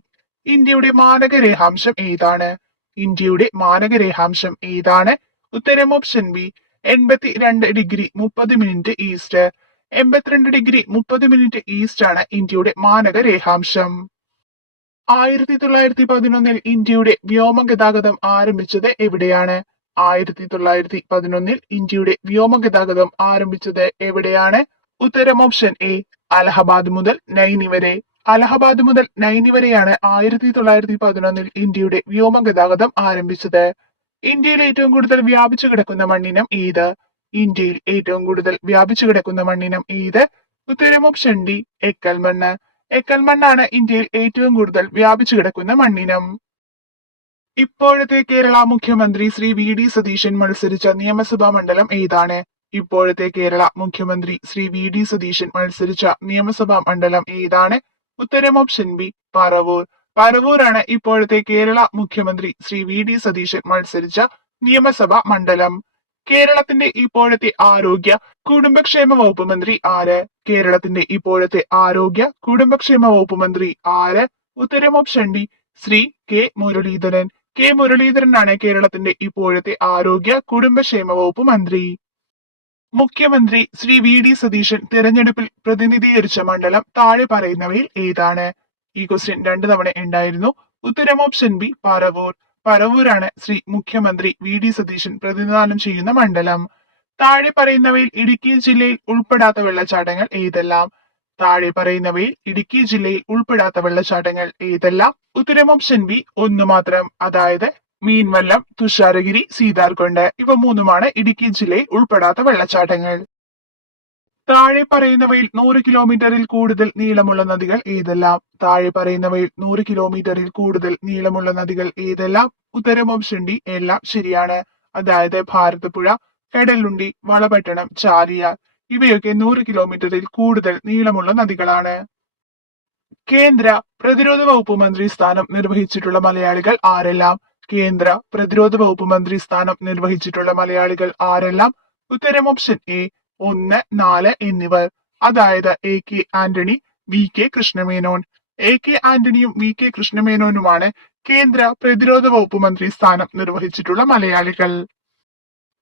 ഇന്ത്യയുടെ മാനക രേഖാംശം ഏതാണ്? ഇന്ത്യയുടെ മാനക രേഖാംശം ഏതാണ്? ഉത്തരം ഓപ്ഷൻ ബി 82°30' ഈസ്റ്റ്. 82°30' ഈസ്റ്റ് ആണ് ഇന്ത്യയുടെ മാനക രേഖാംശം. 1911 ഇന്ത്യയുടെ വ്യോമഗതാഗതം ആരംഭിച്ചത് എവിടെയാണ്? 1911 ഇന്ത്യയുടെ വ്യോമഗതാഗതം ആരംഭിച്ചത് എവിടെയാണ്? ഉത്തരം ഓപ്ഷൻ എ അലഹബാദ് മുതൽ നൈനി വരെ. അലഹബാദ് മുതൽ നൈനി വരെയാണ് 1911 ഇന്ത്യയുടെ വ്യോമഗതാഗതം ആരംഭിച്ചത്. ഇന്ത്യയിൽ ഏറ്റവും കൂടുതൽ വ്യാപിച്ചു കിടക്കുന്ന മണ്ണിനം ഏത്? ഇന്ത്യയിൽ ഏറ്റവും കൂടുതൽ വ്യാപിച്ചു കിടക്കുന്ന മണ്ണിനം ഏത്? ഉത്തരം ഓപ്ഷൻ ഡി എക്കൽ മണ്ണ്. എക്കൽ മണ്ണാണ് ഇന്ത്യയിൽ ഏറ്റവും കൂടുതൽ വ്യാപിച്ചു കിടക്കുന്ന മണ്ണിനം. ഇപ്പോഴത്തെ കേരള മുഖ്യമന്ത്രി ശ്രീ വി ഡി സതീശൻ മത്സരിച്ച നിയമസഭാ മണ്ഡലം ഏതാണ്? ഇപ്പോഴത്തെ കേരള മുഖ്യമന്ത്രി ശ്രീ വി ഡി സതീശൻ മത്സരിച്ച നിയമസഭാ മണ്ഡലം ഏതാണ്? ഉത്തരം ഓപ്ഷൻ ബി പറവൂർ. പറവൂരാണ് ഇപ്പോഴത്തെ കേരള മുഖ്യമന്ത്രി ശ്രീ വി ഡി സതീശൻ മത്സരിച്ച നിയമസഭാ മണ്ഡലം. കേരളത്തിന്റെ ഇപ്പോഴത്തെ ആരോഗ്യ കുടുംബക്ഷേമ വകുപ്പ് മന്ത്രി ആര്? കേരളത്തിന്റെ ഇപ്പോഴത്തെ ആരോഗ്യ കുടുംബക്ഷേമ വകുപ്പ് മന്ത്രി ആര്? ഉത്തരം option D Shri K Muraleedharan. K മുരളീധരനാണ് കേരളത്തിന്റെ ഇപ്പോഴത്തെ ആരോഗ്യ കുടുംബക്ഷേമ വകുപ്പ് മന്ത്രി. മുഖ്യമന്ത്രി ശ്രീ വി ഡി സതീശൻ തിരഞ്ഞെടുപ്പിൽ പ്രതിനിധീകരിച്ച മണ്ഡലം താഴെ പറയുന്നവയിൽ ഏതാണ്? ഈ ക്വസ്റ്റ്യൻ 2 തവണ ഉണ്ടായിരുന്നു. ഉത്തരം ഓപ്ഷൻ ബി പറവൂർ. പറവൂരാണ് ശ്രീ മുഖ്യമന്ത്രി വി ഡി സതീശൻ പ്രതിനിധാനം ചെയ്യുന്ന മണ്ഡലം. താഴെ പറയുന്നവയിൽ ഇടുക്കി ജില്ലയിൽ ഉൾപ്പെടാത്ത വെള്ളച്ചാട്ടങ്ങൾ ഏതെല്ലാം? താഴെ പറയുന്നവയിൽ ഇടുക്കി ജില്ലയിൽ ഉൾപ്പെടാത്ത വെള്ളച്ചാട്ടങ്ങൾ ഏതെല്ലാം? ഉത്തരം ഓപ്ഷൻ ബി ഒന്ന് മാത്രം, അതായത് മീൻവല്ലം, തുഷാരഗിരി, സീതാർകുണ്ട്. ഇവ മൂന്നുമാണ് ഇടുക്കി ജില്ലയിൽ ഉൾപ്പെടാത്ത വെള്ളച്ചാട്ടങ്ങൾ. താഴെ പറയുന്നവയിൽ 100 കിലോമീറ്ററിൽ കൂടുതൽ നീളമുള്ള നദികൾ ഏതെല്ലാം? താഴെ പറയുന്നവയിൽ 100 കിലോമീറ്ററിൽ കൂടുതൽ നീളമുള്ള നദികൾ ഏതെല്ലാം? ഉത്തരം ഓപ്ഷൻ ഡി എല്ലാം ശരിയാണ്. അതായത് ഭാരതപ്പുഴ, കടലുണ്ടി, വളപട്ടണം, ചാലിയാർ. ഇവയൊക്കെ 100 കിലോമീറ്ററിൽ കൂടുതൽ നീളമുള്ള നദികളാണ്. കേന്ദ്ര പ്രതിരോധ വകുപ്പ് മന്ത്രി സ്ഥാനം നിർവഹിച്ചിട്ടുള്ള മലയാളികൾ ആരെല്ലാം? കേന്ദ്ര പ്രതിരോധ വകുപ്പ് മന്ത്രി സ്ഥാനം നിർവഹിച്ചിട്ടുള്ള മലയാളികൾ ആരെല്ലാം? ഉത്തരം ഓപ്ഷൻ എ 1, 4 എന്നിവർ. അതായത് A K Antony, V K Krishna Menon. A K ആന്റണിയും വി കെ കൃഷ്ണമേനോനുമാണ് കേന്ദ്ര പ്രതിരോധ വകുപ്പ് മന്ത്രി സ്ഥാനം നിർവഹിച്ചിട്ടുള്ള മലയാളികൾ.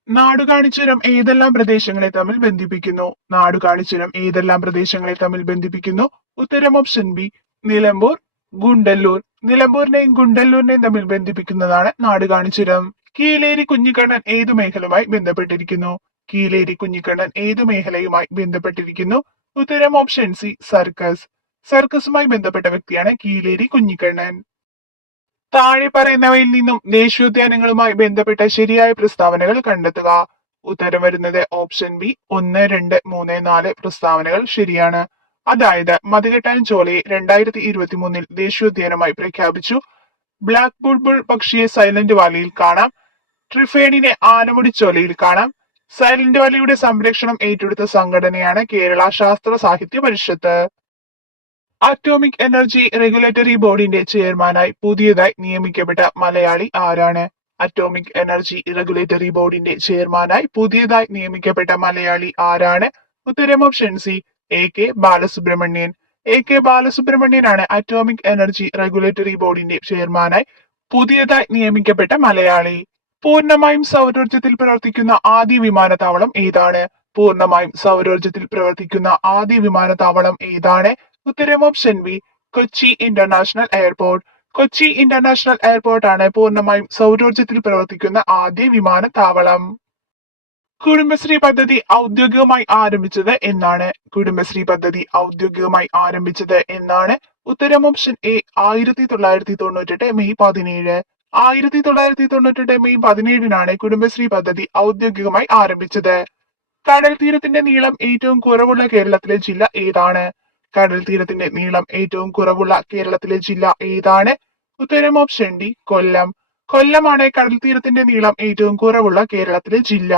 നാടുകാണിച്ചുരം ഏതെല്ലാം പ്രദേശങ്ങളെ തമ്മിൽ ബന്ധിപ്പിക്കുന്നു? നാടുകാണിച്ചുരം ഏതെല്ലാം പ്രദേശങ്ങളെ തമ്മിൽ ബന്ധിപ്പിക്കുന്നു? ഉത്തരം ഓപ്ഷൻ ബി നിലമ്പൂർ, ഗുണ്ടല്ലൂർ. നിലമ്പൂരിനെയും ഗുണ്ടല്ലൂരിനെയും തമ്മിൽ ബന്ധിപ്പിക്കുന്നതാണ് നാടുകാണിച്ചുരം. കീലേരി കുഞ്ഞിക്കണ്ണൻ ഏതു മേഖലയുമായി ബന്ധപ്പെട്ടിരിക്കുന്നു? കീലേരി കുഞ്ഞിക്കണ്ണൻ ഏതു മേഖലയുമായി ബന്ധപ്പെട്ടിരിക്കുന്നു? ഉത്തരം ഓപ്ഷൻ സി സർക്കസ്. സർക്കസുമായി ബന്ധപ്പെട്ട വ്യക്തിയാണ് കീലേരി കുഞ്ഞിക്കണ്ണൻ. താഴെ പറയുന്നവയിൽ നിന്നും ദേശീയോദ്യാനങ്ങളുമായി ബന്ധപ്പെട്ട ശരിയായ പ്രസ്താവനകൾ കണ്ടെത്തുക. ഉത്തരം വരുന്നത് ഓപ്ഷൻ ബി 1, 2, 3, 4 പ്രസ്താവനകൾ ശരിയാണ്. അതായത് മതികെട്ടാൻ ചോലയെ 2023 ദേശീയോദ്യാനമായി പ്രഖ്യാപിച്ചു. ബ്ലാക്ക് ബുൾബുൾ പക്ഷിയെ സൈലന്റ് വാലിയിൽ കാണാം. ട്രിഫേണിനെ ആനമുടി ചോലയിൽ കാണാം. സൈലന്റ് വാലിയുടെ സംരക്ഷണം ഏറ്റെടുത്ത സംഘടനയാണ് കേരള ശാസ്ത്ര സാഹിത്യ പരിഷത്ത്. അറ്റോമിക് എനർജി റെഗുലേറ്ററി ബോർഡിന്റെ ചെയർമാനായി പുതിയതായി നിയമിക്കപ്പെട്ട മലയാളി ആരാണ്? അറ്റോമിക് എനർജി റെഗുലേറ്ററി ബോർഡിന്റെ ചെയർമാനായി പുതിയതായി നിയമിക്കപ്പെട്ട മലയാളി ആരാണ്? ഉത്തരം option C A K Balasubramanian. A K ബാലസുബ്രഹ്മണ്യനാണ് അറ്റോമിക് എനർജി റെഗുലേറ്ററി ബോർഡിന്റെ ചെയർമാനായി പുതിയതായി നിയമിക്കപ്പെട്ട മലയാളി. പൂർണ്ണമായും സൗരോർജ്ജത്തിൽ പ്രവർത്തിക്കുന്ന ആദ്യ വിമാനത്താവളം ഏതാണ്? പൂർണ്ണമായും സൗരോർജ്ജത്തിൽ പ്രവർത്തിക്കുന്ന ആദ്യ വിമാനത്താവളം ഏതാണ്? ഉത്തരം option B Kochi international airport. Kochi international airport ആണ് പൂർണ്ണമായും സൗരോർജ്ജത്തിൽ പ്രവർത്തിക്കുന്ന ആദ്യ വിമാനത്താവളം. കുടുംബശ്രീ പദ്ധതി ഔദ്യോഗികമായി ആരംഭിച്ചത് എന്നാണ്? കുടുംബശ്രീ പദ്ധതി ഔദ്യോഗികമായി ആരംഭിച്ചത് എന്നാണ്? ഉത്തരം option A 1998 May 17. 1998 May 17 Kudumbashree പദ്ധതി ഔദ്യോഗികമായി ആരംഭിച്ചത്. കടൽ തീരത്തിന്റെ നീളം ഏറ്റവും കുറവുള്ള കേരളത്തിലെ ജില്ല ഏതാണ്? കടൽ തീരത്തിന്റെ നീളം ഏറ്റവും കുറവുള്ള കേരളത്തിലെ ജില്ല ഏതാണ്? ഉത്തരം ഓപ്ഷൻ ഡി കൊല്ലം. കൊല്ലമാണ് കടൽ തീരത്തിന്റെ നീളം ഏറ്റവും കുറവുള്ള കേരളത്തിലെ ജില്ല.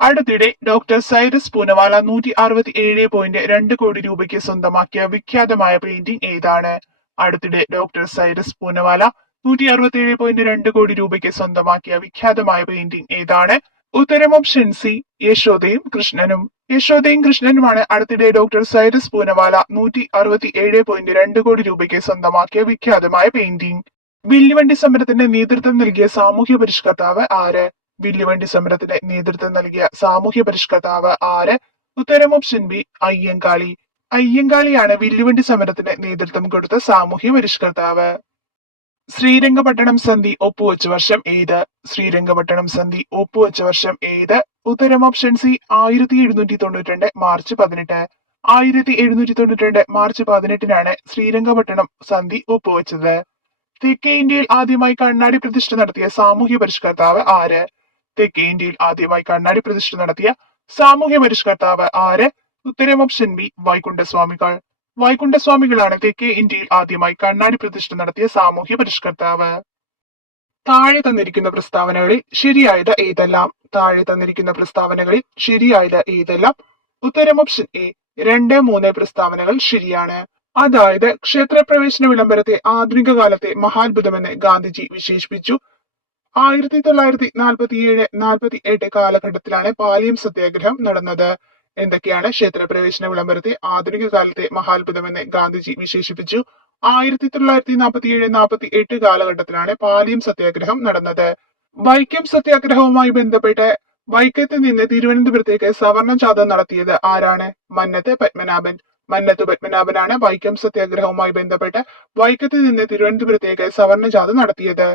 അടുത്തിടെ ഡോക്ടർ സൈറസ് പൂനവാല 167.2 കോടി രൂപയ്ക്ക് സ്വന്തമാക്കിയ വിഖ്യാതമായ പെയിന്റിംഗ് ഏതാണ്? അടുത്തിടെ ഡോക്ടർ സൈറസ് പൂനവാല 167.2 കോടി രൂപയ്ക്ക് സ്വന്തമാക്കിയ വിഖ്യാതമായ പെയിന്റിംഗ് ഏതാണ്? ഉത്തരം ഓപ്ഷൻ സി, യശോദയും കൃഷ്ണനും. യശോദയും കൃഷ്ണനുമാണ് അടുത്തിടെ ഡോക്ടർ സൈറസ് പൂനവാല 167.2 കോടി രൂപയ്ക്ക് സ്വന്തമാക്കിയ വിഖ്യാതമായ പെയിന്റിംഗ്. വില്ലുവണ്ടി സമരത്തിന് നേതൃത്വം നൽകിയ സാമൂഹ്യ പരിഷ്കർത്താവ് ആര്? വില്ലുവണ്ടി സമരത്തിന് നേതൃത്വം നൽകിയ സാമൂഹ്യ പരിഷ്കർത്താവ് ആര്? ഉത്തരം ഓപ്ഷൻ ബി, അയ്യങ്കാളി. അയ്യങ്കാളിയാണ് വില്ലുവണ്ടി സമരത്തിന് നേതൃത്വം കൊടുത്ത സാമൂഹ്യ പരിഷ്കർത്താവ്. ശ്രീരംഗപട്ടണം സന്ധി ഒപ്പുവെച്ച വർഷം ഏത്? ശ്രീരംഗപട്ടണം സന്ധി ഒപ്പുവെച്ച വർഷം ഏത്? ഉത്തരം ഓപ്ഷൻ സി, 1792 മാർച്ച് 18. 1792 മാർച്ച് 18-നാണ് ശ്രീരംഗപട്ടണം സന്ധി ഒപ്പുവെച്ചത്. തെക്കേ ഇന്ത്യയിൽ ആദ്യമായി കണ്ണാടി പ്രതിഷ്ഠ നടത്തിയ സാമൂഹ്യ പരിഷ്കർത്താവ് ആര്? തെക്കേ ഇന്ത്യയിൽ ആദ്യമായി കണ്ണാടി പ്രതിഷ്ഠ നടത്തിയ സാമൂഹ്യ പരിഷ്കർത്താവ് ആര്? ഉത്തരം ഓപ്ഷൻ ബി, വൈകുണ്ഠസ്വാമികൾ. വൈകുണ്ഠസ്വാമികളാണ് തെക്കേ ഇന്ത്യയിൽ ആദ്യമായി കണ്ണാടി പ്രതിഷ്ഠ നടത്തിയ സാമൂഹ്യ പരിഷ്കർത്താവ്. താഴെ തന്നിരിക്കുന്ന പ്രസ്താവനകളിൽ ശരിയായത് ഏതെല്ലാം? താഴെ തന്നിരിക്കുന്ന പ്രസ്താവനകളിൽ ശരിയായത് ഏതെല്ലാം? ഉത്തരം ഓപ്ഷൻ എ, 2, 3 പ്രസ്താവനകൾ ശരിയാണ്. അതായത് ക്ഷേത്രപ്രവേശന വിളംബരത്തെ ആധുനിക കാലത്തെ മഹാത്ഭുതമെന്ന് ഗാന്ധിജി വിശേഷിപ്പിച്ചു. 1947-48 കാലഘട്ടത്തിലാണ് പാലിയം സത്യാഗ്രഹം നടന്നത്. എന്തൊക്കെയാണ് ക്ഷേത്രപ്രവേശന വിളംബരത്തെ ആധുനിക കാലത്തെ മഹാത്ഭുതമെന്ന് ഗാന്ധിജി വിശേഷിപ്പിച്ചു? 1947-48 കാലഘട്ടത്തിലാണ് പാലിയം സത്യാഗ്രഹം നടന്നത്. വൈക്കം സത്യാഗ്രഹവുമായി ബന്ധപ്പെട്ട് വൈക്കത്ത് നിന്ന് തിരുവനന്തപുരത്തേക്ക് സവർണ ജാഥ നടത്തിയത് ആരാണ്? മന്നത്ത് പത്മനാഭൻ. മന്നത്ത് പത്മനാഭനാണ് വൈക്കം സത്യാഗ്രഹവുമായി ബന്ധപ്പെട്ട് വൈക്കത്ത് നിന്ന് തിരുവനന്തപുരത്തേക്ക് സവർണ ജാഥ നടത്തിയത്.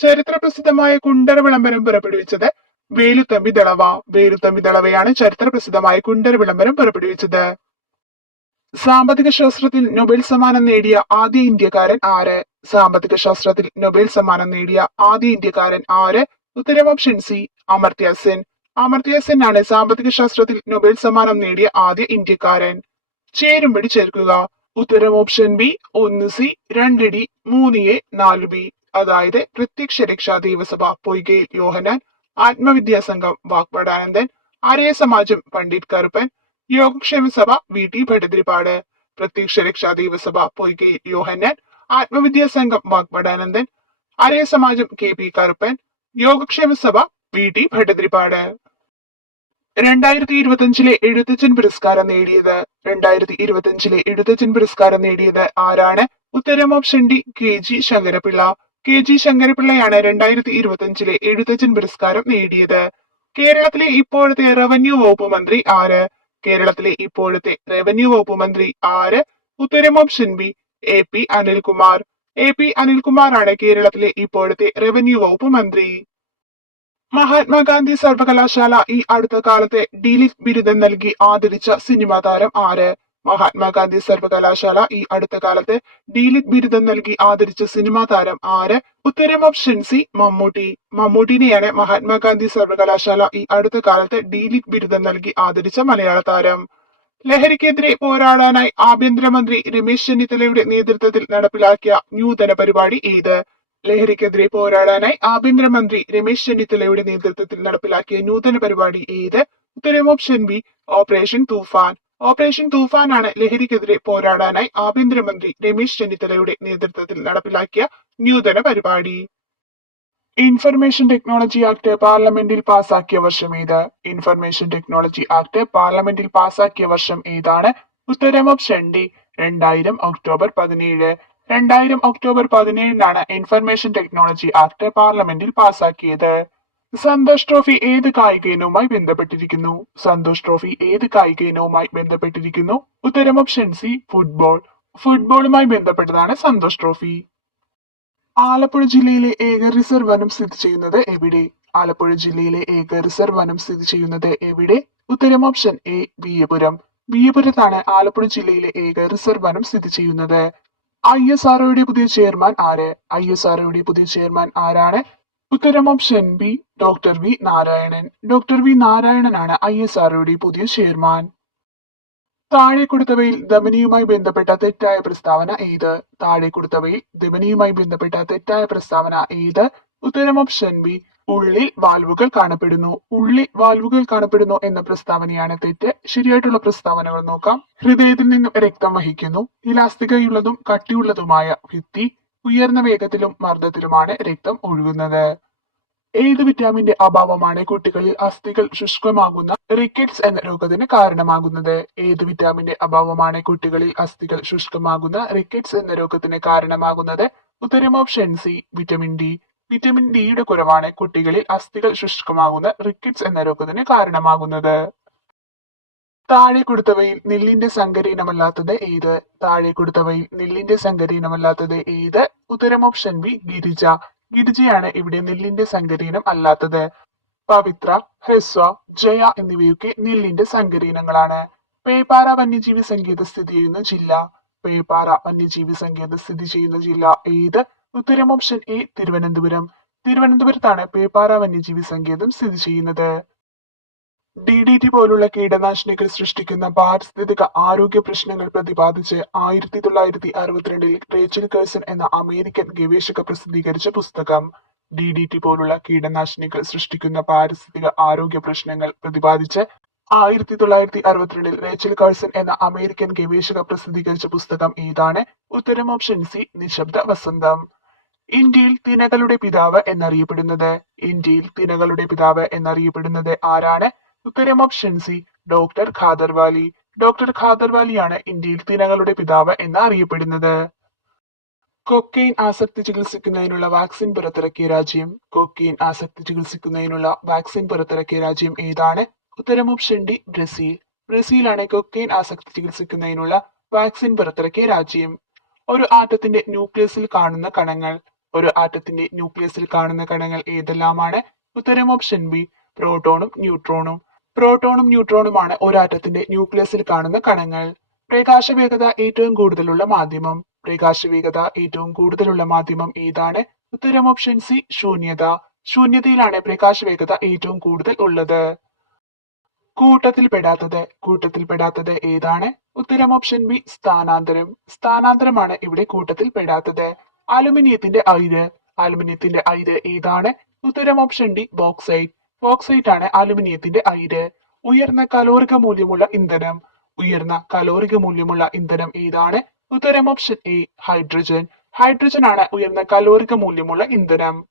ചരിത്ര പ്രസിദ്ധമായ കുണ്ടറ വിളംബരം പുറപ്പെടുവിച്ചത് വേലുത്തമ്പി ദളവ. വേലുത്തമ്പി ദളവയാണ് ചരിത്ര പ്രസിദ്ധമായ കുണ്ടറ വിളംബരം പുറപ്പെടുവിച്ചത്. സാമ്പത്തിക ശാസ്ത്രത്തിൽ നൊബേൽ സമ്മാനം നേടിയ ആദ്യ ഇന്ത്യക്കാരൻ ആര്? സാമ്പത്തിക ശാസ്ത്രത്തിൽ നൊബേൽ സമ്മാനം നേടിയ ആദ്യ ഇന്ത്യക്കാരൻ ആര്? ഉത്തരം ഓപ്ഷൻ സി, അമർത്യ സെൻ. അമർത്യ സെൻ ആണ് സാമ്പത്തിക ശാസ്ത്രത്തിൽ നൊബേൽ സമ്മാനം നേടിയ ആദ്യ ഇന്ത്യക്കാരൻ. ചേരുംപടി ചേർക്കുക. ഉത്തരം option B, 1 C, 2 D, 3 A, 4 B. അതായത് പ്രത്യക്ഷ രക്ഷാ ദേവസഭ പൊയ്കയിൽ യോഹന്നാൻ, ആത്മവിദ്യാ സംഘം വാഗ്ഭടാനന്ദൻ, ആര്യ സമാജം പണ്ഡിറ്റ് കറുപ്പൻ, യോഗക്ഷേമ സഭ VT ഭട്ടതിരിപ്പാട്. പ്രത്യക്ഷ രക്ഷാ ദേവസഭ പൊയ്കയിൽ യോഹന്നാൻ, ആത്മവിദ്യാ സംഘം വാഗ്ഭടാനന്ദൻ, ആര്യ സമാജം KP കറുപ്പൻ, യോഗക്ഷേമ സഭ VT ഭട്ടതിരിപ്പാട്. 2025 എഴുത്തച്ഛൻ പുരസ്കാരം നേടിയത്? 2025 എഴുത്തച്ഛൻ പുരസ്കാരം നേടിയത് ആരാണ്? ഉത്തരം option D, KG Sankara Pillai. KG ശങ്കരപിള്ളയാണ് 2025 Ezhuthachan പുരസ്കാരം നേടിയത്. കേരളത്തിലെ ഇപ്പോഴത്തെ റവന്യൂ വകുപ്പ് മന്ത്രി ആര്? കേരളത്തിലെ ഇപ്പോഴത്തെ റവന്യൂ വകുപ്പ് മന്ത്രി ആര്? ഉത്തരം option B, AP Anilkumar. AP അനിൽകുമാറാണ് കേരളത്തിലെ ഇപ്പോഴത്തെ റവന്യൂ വകുപ്പ് മന്ത്രി. മഹാത്മാഗാന്ധി സർവകലാശാല ഈ അടുത്ത കാലത്തെ ഡീലിറ്റ് ബിരുദം നൽകി ആദരിച്ച സിനിമാ താരം ആര്? മഹാത്മാഗാന്ധി സർവകലാശാല ഈ അടുത്ത കാലത്ത് ഡീലിറ്റ് ബിരുദം നൽകി ആദരിച്ച സിനിമാ താരം ആര്? ഉത്തരം ഓപ്ഷൻ സി, മമ്മൂട്ടി. മമ്മൂട്ടിനെയാണ് മഹാത്മാഗാന്ധി സർവകലാശാല ഈ അടുത്ത കാലത്ത് ഡീലിറ്റ് ബിരുദം നൽകി ആദരിച്ച മലയാള താരം. ലഹരിക്കെതിരെ പോരാടാനായി ആഭ്യന്തരമന്ത്രി രമേശ് ചെന്നിത്തലയുടെ നേതൃത്വത്തിൽ നടപ്പിലാക്കിയ നൂതന പരിപാടി ഏത്? ലഹരിക്കെതിരെ പോരാടാനായി ആഭ്യന്തരമന്ത്രി രമേശ് ചെന്നിത്തലയുടെ നേതൃത്വത്തിൽ നടപ്പിലാക്കിയ നൂതന പരിപാടി ഏത്? ഉത്തരം ഓപ്ഷൻ ബി, ഓപ്പറേഷൻ തൂഫാൻ. ഓപ്പറേഷൻ തൂഫാനാണ് ലഹരിക്കെതിരെ പോരാടാനായി ആഭ്യന്തരമന്ത്രി രമേശ് ചെന്നിത്തലയുടെ നേതൃത്വത്തിൽ നടപ്പിലാക്കിയ നൂതന പരിപാടി. ഇൻഫർമേഷൻ ടെക്നോളജി ആക്ട് പാർലമെന്റിൽ പാസാക്കിയ വർഷം ഏത്? ഇൻഫർമേഷൻ ടെക്നോളജി ആക്ട് പാർലമെന്റിൽ പാസാക്കിയ വർഷം ഏതാണ്? ഉത്തരം ഓപ്ഷൻ ഡി, 2000 ഒക്ടോബർ 17. 2000 ഒക്ടോബർ 17-നാണ് ഇൻഫർമേഷൻ ടെക്നോളജി ആക്ട് പാർലമെന്റിൽ പാസാക്കിയത്. സന്തോഷ് ട്രോഫി ഏത് കായിക ഇനവുമായി ബന്ധപ്പെട്ടിരിക്കുന്നു? സന്തോഷ് ട്രോഫി ഏത് കായിക ഇനവുമായി ബന്ധപ്പെട്ടിരിക്കുന്നു? ഉത്തരം ഓപ്ഷൻ സി, ഫുട്ബോൾ. ഫുട്ബോളുമായി ബന്ധപ്പെട്ടതാണ് സന്തോഷ് ട്രോഫി. ആലപ്പുഴ ജില്ലയിലെ ഏക റിസർവ് വനം സ്ഥിതി ചെയ്യുന്നത് എവിടെ? ആലപ്പുഴ ജില്ലയിലെ ഏക റിസർവ് വനം സ്ഥിതി ചെയ്യുന്നത് എവിടെ? ഉത്തരം ഓപ്ഷൻ എ, വിയ്യപുരം. വിയ്യപുരത്താണ് ആലപ്പുഴ ജില്ലയിലെ ഏക റിസർവ് വനം സ്ഥിതി ചെയ്യുന്നത്. ISROയുടെ പുതിയ ചെയർമാൻ ആര്? ISROയുടെ പുതിയ ചെയർമാൻ ആരാണ്? ഉത്തരം option B, doctor V Narayanan. Doctor V നാരായണനാണ് ISROയുടെ പുതിയ ചെയർമാൻ. താഴെ കൊടുത്തവയിൽ ധമനിയുമായി ബന്ധപ്പെട്ട തെറ്റായ പ്രസ്താവന ഏത്? താഴെ കൊടുത്തവയിൽ ധമനിയുമായി ബന്ധപ്പെട്ട തെറ്റായ പ്രസ്താവന ഏത്? ഉത്തരം ഓപ്ഷൻ ബി, ഉള്ളിൽ വാൽവുകൾ കാണപ്പെടുന്നു. ഉള്ളിൽ വാൽവുകൾ കാണപ്പെടുന്നു എന്ന പ്രസ്താവനയാണ് തെറ്റ്. ശരിയായിട്ടുള്ള പ്രസ്താവനകൾ നോക്കാം. ഹൃദയത്തിൽ നിന്നും രക്തം വഹിക്കുന്നു. ഇലാസ്തികതയുള്ളതും കട്ടിയുള്ളതുമായ ഭിത്തി. ഉയർന്ന വേഗത്തിലും മർദ്ദത്തിലുമാണ് രക്തം ഒഴുകുന്നത്. ഏത് വിറ്റാമിന്റെ അഭാവമാണ് കുട്ടികളിൽ അസ്ഥികൾ ശുഷ്കമാകുന്ന റിക്കറ്റ്സ് എന്ന രോഗത്തിന് കാരണമാകുന്നത്? ഏത് വിറ്റാമിന്റെ അഭാവമാണ് കുട്ടികളിൽ അസ്ഥികൾ ശുഷ്കമാകുന്ന റിക്കറ്റ്സ് എന്ന രോഗത്തിന് കാരണമാകുന്നത്? ഉത്തരം option C vitamin D. Vitamin ഡിയുടെ കുറവാണ് കുട്ടികളിൽ അസ്ഥികൾ ശുഷ്കമാകുന്ന റിക്കറ്റ്സ് എന്ന രോഗത്തിന് കാരണമാകുന്നത്. താഴെ കൊടുത്തവയിൽ നെല്ലിന്റെ സങ്കരീനമല്ലാത്തത് ഏത്? താഴെ കൊടുത്തവയിൽ നെല്ലിന്റെ സങ്കരീനമല്ലാത്തത് ഏത്? ഉത്തരം ഓപ്ഷൻ ബി ഗിരിജ. ഗിരിജയാണ് ഇവിടെ നെല്ലിന്റെ സങ്കരീനം അല്ലാത്തത്. പവിത്ര, ഹ്രസ്വ, ജയ എന്നിവയൊക്കെ നെല്ലിന്റെ സങ്കരീനങ്ങളാണ്. പേപ്പാറ വന്യജീവി സങ്കേതം സ്ഥിതി ചെയ്യുന്ന ജില്ല. പേപ്പാറ വന്യജീവി സങ്കേതം സ്ഥിതി ചെയ്യുന്ന ജില്ല ഏത്? ഉത്തരം ഓപ്ഷൻ എ തിരുവനന്തപുരം. തിരുവനന്തപുരത്താണ് പേപ്പാറ വന്യജീവി സങ്കേതം സ്ഥിതി ചെയ്യുന്നത്. DDT പോലുള്ള കീടനാശിനികൾ സൃഷ്ടിക്കുന്ന പാരിസ്ഥിതിക ആരോഗ്യ പ്രശ്നങ്ങൾ പ്രതിപാദിച്ച് 1962 റേച്ചൽ കേഴ്സൺ എന്ന അമേരിക്കൻ ഗവേഷക പ്രസിദ്ധീകരിച്ച പുസ്തകം. DDT പോലുള്ള കീടനാശിനികൾ സൃഷ്ടിക്കുന്ന പാരിസ്ഥിതിക ആരോഗ്യ പ്രശ്നങ്ങൾ പ്രതിപാദിച്ച് 1962 റേച്ചൽ കേഴ്സൺ എന്ന അമേരിക്കൻ ഗവേഷക പ്രസിദ്ധീകരിച്ച പുസ്തകം ഏതാണ്? ഉത്തരം ഓപ്ഷൻ സി നിശബ്ദ വസന്തം. ഇന്ത്യയിൽ തിനകളുടെ പിതാവ് എന്നറിയപ്പെടുന്നത്? ഇന്ത്യയിൽ തിനകളുടെ പിതാവ് എന്നറിയപ്പെടുന്നത് ആരാണ്? ഉത്തരം ഓപ്ഷൻ സി ഡോക്ടർ ഖാദർവാലി. ഡോക്ടർ ഖാദർവാലിയാണ് ഇന്ത്യയിൽ തിനകളുടെ പിതാവ് എന്ന് അറിയപ്പെടുന്നത്. കൊക്കെയിൻ ആസക്തി ചികിത്സിക്കുന്നതിനുള്ള വാക്സിൻ പുറത്തിറക്കിയ രാജ്യം. കൊക്കെയിൻ ആസക്തി ചികിത്സിക്കുന്നതിനുള്ള വാക്സിൻ പുറത്തിറക്കിയ രാജ്യം ഏതാണ്? ഉത്തരം ഓപ്ഷൻ ഡി ബ്രസീൽ. ബ്രസീലാണ് കൊക്കെയിൻ ആസക്തി ചികിത്സിക്കുന്നതിനുള്ള വാക്സിൻ പുറത്തിറക്കിയ രാജ്യം. ഒരു ആറ്റത്തിന്റെ ന്യൂക്ലിയസിൽ കാണുന്ന കണങ്ങൾ. ഒരു ആറ്റത്തിന്റെ ന്യൂക്ലിയസിൽ കാണുന്ന കണങ്ങൾ ഏതെല്ലാമാണ്? ഉത്തരം ഓപ്ഷൻ ബി പ്രോട്ടോണും ന്യൂട്രോണും. പ്രോട്ടോണും ന്യൂട്രോണുമാണ് ഒരാറ്റത്തിന്റെ ന്യൂക്ലിയസിൽ കാണുന്ന കണങ്ങൾ. പ്രകാശവേഗത ഏറ്റവും കൂടുതലുള്ള മാധ്യമം. പ്രകാശവേഗത ഏറ്റവും കൂടുതലുള്ള മാധ്യമം ഏതാണ്? ഉത്തരം ഓപ്ഷൻ സി ശൂന്യത. ശൂന്യതയിലാണ് പ്രകാശവേഗത ഏറ്റവും കൂടുതൽ ഉള്ളത്. കൂട്ടത്തിൽപ്പെടാത്തത്. കൂട്ടത്തിൽപ്പെടാത്തത് ഏതാണ്? ഉത്തരം ഓപ്ഷൻ ബി സ്ഥാനാന്തരം. സ്ഥാനാന്തരമാണ് ഇവിടെ കൂട്ടത്തിൽപ്പെടാത്തത്. അലുമിനിയത്തിന്റെ അയിര്. അലുമിനിയത്തിന്റെ അയിര് ഏതാണ്? ഉത്തരം ഓപ്ഷൻ ഡി ബോക്സൈറ്റ്. ബോക്സൈറ്റ് ആണ് അലുമിനിയത്തിന്റെ അയിര്. ഉയർന്ന കലോറിക മൂല്യമുള്ള ഇന്ധനം. ഉയർന്ന കലോറിക മൂല്യമുള്ള ഇന്ധനം ഏതാണ്? ഉത്തരം ഓപ്ഷൻ എ ഹൈഡ്രജൻ. ഹൈഡ്രജൻ ആണ് ഉയർന്ന കലോറിക മൂല്യമുള്ള ഇന്ധനം.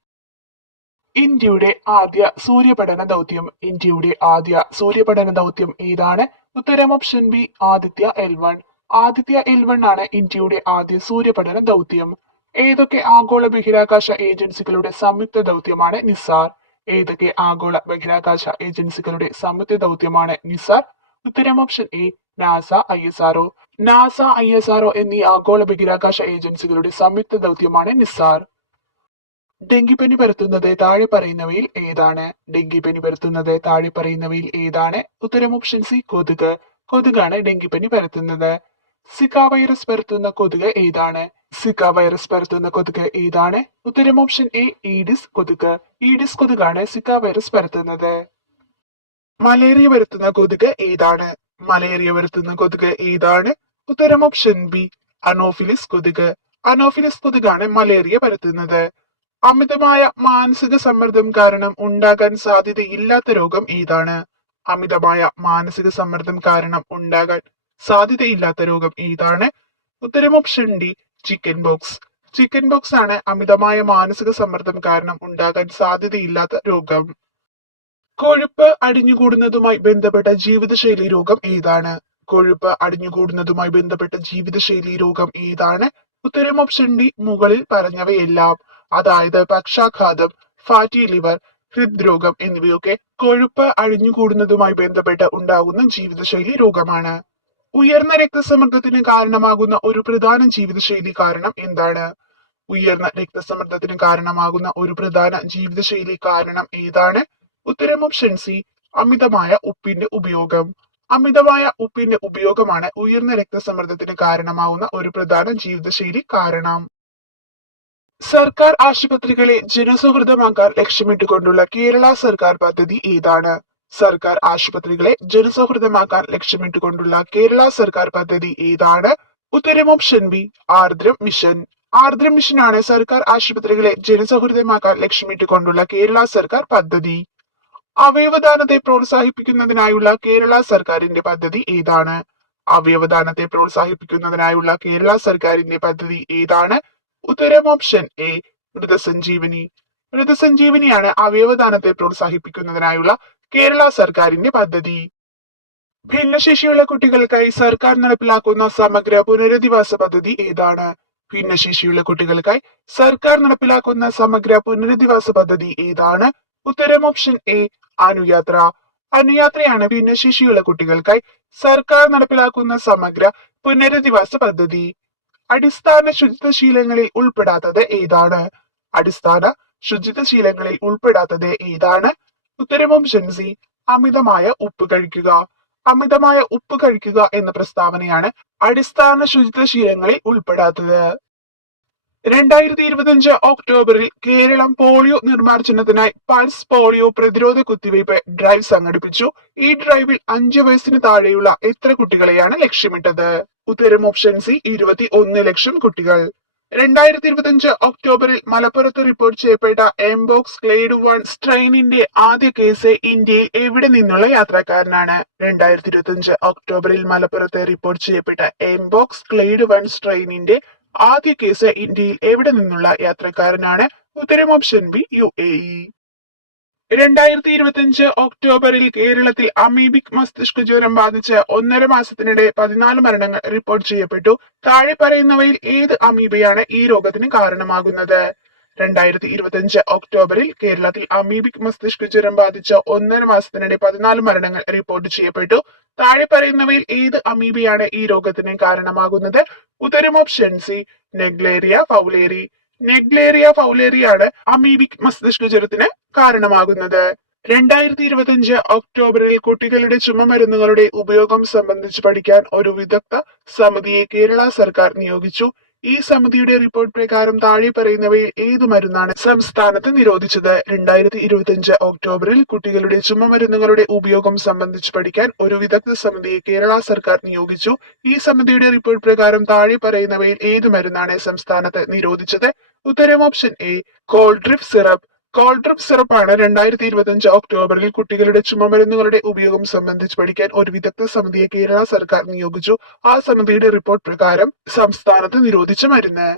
ഇന്ത്യയുടെ ആദ്യ സൂര്യപഠന ദൗത്യം. ഇന്ത്യയുടെ ആദ്യ സൂര്യപഠന ദൗത്യം ഏതാണ്? ഉത്തരം option B Aditya L1. Aditya L1 ആണ് ഇന്ത്യയുടെ ആദ്യ സൂര്യപഠന ദൗത്യം. ഏതൊക്കെ ആഗോള ബഹിരാകാശ ഏജൻസികളുടെ സംയുക്ത ദൗത്യമാണ് നിസാർ? ഏതൊക്കെ ആഗോള ബഹിരാകാശ ഏജൻസികളുടെ സംയുക്ത ദൗത്യമാണ് നിസാർ? ഉത്തരം option A NASA ISRO. NASA ISRO എന്നീ ആഗോള ബഹിരാകാശ ഏജൻസികളുടെ സംയുക്ത ദൗത്യമാണ് നിസാർ. ഡെങ്കിപ്പനി പരത്തുന്നത് താഴെ പറയുന്നവയിൽ ഏതാണ്? ഡെങ്കിപ്പനി പരത്തുന്നത് താഴെ പറയുന്നവയിൽ ഏതാണ്? ഉത്തരം ഓപ്ഷൻ സി കൊതുക്. കൊതുകാണ് ഡെങ്കിപ്പനി പരത്തുന്നത്. സിക്ക വൈറസ് പരത്തുന്ന കൊതുക് ഏതാണ്? സിക്ക വൈറസ് പരത്തുന്ന കൊതുക് ഏതാണ്? ഉത്തരം ഓപ്ഷൻ എ ഈഡിസ് കൊതുക്. ഈഡിസ് കൊതുകാണ് സിക്ക വൈറസ് പരത്തുന്നത്. മലേറിയ പരത്തുന്ന കൊതുക് ഏതാണ്? മലേറിയ പരത്തുന്ന കൊതുക് ഏതാണ്? ഉത്തരം ഓപ്ഷൻ ബി അനോഫിലിസ് കൊതുക്. അനോഫിലിസ് കൊതുകാണ് മലേറിയ പരത്തുന്നത്. അമിതമായ മാനസിക സമ്മർദ്ദം കാരണം ഉണ്ടാകാൻ സാധ്യതയില്ലാത്ത രോഗം ഏതാണ്? അമിതമായ മാനസിക സമ്മർദ്ദം കാരണം ഉണ്ടാകാൻ സാധ്യതയില്ലാത്ത രോഗം ഏതാണ്? ഉത്തരം option D chicken box. Chicken box ആണ് അമിതമായ മാനസിക സമ്മർദ്ദം കാരണം ഉണ്ടാകാൻ സാധ്യതയില്ലാത്ത രോഗം. കൊഴുപ്പ് അടിഞ്ഞുകൂടുന്നതുമായി ബന്ധപ്പെട്ട ജീവിതശൈലി രോഗം ഏതാണ്? കൊഴുപ്പ് അടിഞ്ഞുകൂടുന്നതുമായി ബന്ധപ്പെട്ട ജീവിതശൈലി രോഗം ഏതാണ്? ഉത്തരം ഓപ്ഷൻ ഡി മുകളിൽ പറഞ്ഞവയെല്ലാം. അതായത് പക്ഷാഘാതം, ഫാറ്റി ലിവർ, ഹൃദ്രോഗം എന്നിവയൊക്കെ കൊഴുപ്പ് അടിഞ്ഞുകൂടുന്നതുമായി ബന്ധപ്പെട്ട് ഉണ്ടാകുന്ന ജീവിതശൈലി രോഗമാണ്. ഉയർന്ന രക്തസമ്മർദ്ദത്തിന് കാരണമാകുന്ന ഒരു പ്രധാന ജീവിതശൈലി കാരണം എന്താണ്? ഉയർന്ന രക്തസമ്മർദ്ദത്തിന് കാരണമാകുന്ന ഒരു പ്രധാന ജീവിതശൈലി കാരണം ഏതാണ്? ഉത്തരം ഓപ്ഷൻ സി അമിതമായ ഉപ്പിന്റെ ഉപയോഗം. അമിതമായ ഉപ്പിന്റെ ഉപയോഗമാണ് ഉയർന്ന രക്തസമ്മർദ്ദത്തിന് കാരണമാകുന്ന ഒരു പ്രധാന ജീവിതശൈലി കാരണം. സർക്കാർ ആശുപത്രികളെ ജനസൗഹൃദമാക്കാൻ ലക്ഷ്യമിട്ടുകൊണ്ടുള്ള കേരള സർക്കാർ പദ്ധതി ഏതാണ്? സർക്കാർ ആശുപത്രികളെ ജനസൗഹൃദമാക്കാൻ ലക്ഷ്യമിട്ടുകൊണ്ടുള്ള കേരള സർക്കാർ പദ്ധതി ഏതാണ്? ഉത്തരം ഓപ്ഷൻ ബി ആർദ്രം മിഷൻ. ആർദ്രം മിഷനാണ് സർക്കാർ ആശുപത്രികളെ ജനസൗഹൃദമാക്കാൻ ലക്ഷ്യമിട്ടുകൊണ്ടുള്ള കേരള സർക്കാർ പദ്ധതി. അവയവദാനത്തെ പ്രോത്സാഹിപ്പിക്കുന്നതിനായുള്ള കേരള സർക്കാരിന്റെ പദ്ധതി ഏതാണ്? അവയവദാനത്തെ പ്രോത്സാഹിപ്പിക്കുന്നതിനായുള്ള കേരള സർക്കാരിന്റെ പദ്ധതി ഏതാണ്? ഉത്തരം ഓപ്ഷൻ എ മൃതസഞ്ജീവനി. മൃതസഞ്ജീവനിയാണ് അവയവദാനത്തെ പ്രോത്സാഹിപ്പിക്കുന്നതിനായുള്ള കേരള സർക്കാരിന്റെ പദ്ധതി. ഭിന്നശേഷിയുള്ള കുട്ടികൾക്കായി സർക്കാർ നടപ്പിലാക്കുന്ന സമഗ്ര പുനരധിവാസ പദ്ധതി ഏതാണ്? ഭിന്നശേഷിയുള്ള കുട്ടികൾക്കായി സർക്കാർ നടപ്പിലാക്കുന്ന സമഗ്ര പുനരധിവാസ പദ്ധതി ഏതാണ്? ഉത്തരം ഓപ്ഷൻ എ അനുയാത്ര. അനുയാത്രയാണ് ഭിന്നശേഷിയുള്ള കുട്ടികൾക്കായി സർക്കാർ നടപ്പിലാക്കുന്ന സമഗ്ര പുനരധിവാസ പദ്ധതി. അടിസ്ഥാന ശുചിത്വശീലങ്ങളിൽ ഉൾപ്പെടാത്തത് ഏതാണ്? അടിസ്ഥാന ശുചിത്വശീലങ്ങളിൽ ഉൾപ്പെടാത്തത് ഏതാണ്? ഉത്തരം ഓപ്ഷൻ സി അമിതമായ ഉപ്പ് കഴിക്കുക. അമിതമായ ഉപ്പ് കഴിക്കുക എന്ന പ്രസ്താവനയാണ് അടിസ്ഥാന ശുചിത്വശീലങ്ങളിൽ ഉൾപ്പെടാത്തത്. 2025 ഒക്ടോബറിൽ കേരളം പോളിയോ നിർമ്മാർജ്ജനത്തിനായി പൾസ് പോളിയോ പ്രതിരോധ കുത്തിവയ്പ് ഡ്രൈവ് സംഘടിപ്പിച്ചു. ഈ ഡ്രൈവിൽ 5 വയസ്സിന് താഴെയുള്ള എത്ര കുട്ടികളെയാണ് ലക്ഷ്യമിട്ടത്? ഉത്തരം ഓപ്ഷൻ സി 21 ലക്ഷം കുട്ടികൾ. 2025 ഒക്ടോബറിൽ മലപ്പുറത്ത് റിപ്പോർട്ട് ചെയ്യപ്പെട്ട എംബോക്സ് ക്ലേഡ് 1 സ്ട്രെയിനിന്റെ ആദ്യ കേസ് ഇന്ത്യയിൽ എവിടെ നിന്നുള്ള യാത്രക്കാരനാണ്? 2025 ഒക്ടോബറിൽ മലപ്പുറത്ത് റിപ്പോർട്ട് ചെയ്യപ്പെട്ട എംബോക്സ് ക്ലേഡ് 1 സ്ട്രെയിനിന്റെ ആദ്യ കേസ് ഇന്ത്യയിൽ എവിടെ നിന്നുള്ള യാത്രക്കാരനാണ്? ഉത്തരം ഓപ്ഷൻ ബി UAE. 2025 ഒക്ടോബറിൽ കേരളത്തിൽ അമീബിക് മസ്തിഷ്ക ജ്വരം ബാധിച്ച് 1.5 മാസത്തിനിടെ 14 മരണങ്ങൾ റിപ്പോർട്ട് ചെയ്യപ്പെട്ടു. താഴെ പറയുന്നവയിൽ ഏത് അമീബയാണ് ഈ രോഗത്തിന് കാരണമാകുന്നത്? 2025 ഒക്ടോബറിൽ കേരളത്തിൽ അമീബിക് മസ്തിഷ്ക ജ്വരം ബാധിച്ച് 1.5 മാസത്തിനിടെ 14 മരണങ്ങൾ റിപ്പോർട്ട് ചെയ്യപ്പെട്ടു. താഴെ പറയുന്നവയിൽ ഏത് അമീബയാണ് ഈ രോഗത്തിന് കാരണമാകുന്നത്? ഉത്തരം option C Naegleria fowleri. Naegleria ഫൗലേറിയാണ് അമീബിക് മസ്തിഷ്ക ജ്വരത്തിന് കാരണമാകുന്നത്. 2025 ഒക്ടോബറിൽ കുട്ടികളുടെ ചുമമരുന്നുകളുടെ ഉപയോഗം സംബന്ധിച്ച് പഠിക്കാൻ ഒരു വിദഗ്ധ സമിതിയെ കേരള സർക്കാർ നിയോഗിച്ചു. ഈ സമിതിയുടെ റിപ്പോർട്ട് പ്രകാരം താഴെ പറയുന്നവയിൽ ഏതു മരുന്നാണ് സംസ്ഥാനത്ത് നിരോധിച്ചത്? 2025 ഒക്ടോബറിൽ കുട്ടികളുടെ ചുമമരുന്നുകളുടെ ഉപയോഗം സംബന്ധിച്ച് പഠിക്കാൻ ഒരു വിദഗ്ധ സമിതിയെ കേരള സർക്കാർ നിയോഗിച്ചു. ഈ സമിതിയുടെ റിപ്പോർട്ട് പ്രകാരം താഴെ പറയുന്നവയിൽ ഏതു മരുന്നാണ് സംസ്ഥാനത്ത് നിരോധിച്ചത്? ഉത്തരം ഓപ്ഷൻ എ കോൾഡ്രിപ്പ് സിറപ്പ്. കോൾഡ്രിപ്പ് സിറപ്പാണ് 2025 ഒക്ടോബറിൽ കുട്ടികളുടെ ചുമമരുന്നുകളുടെ ഉപയോഗം സംബന്ധിച്ച് പഠിക്കാൻ ഒരു വിദഗ്ധ സമിതിയെ കേരള സർക്കാർ നിയോഗിച്ചു. ആ സമിതിയുടെ റിപ്പോർട്ട് പ്രകാരം സംസ്ഥാനത്ത് നിരോധിച്ച മരുന്ന്.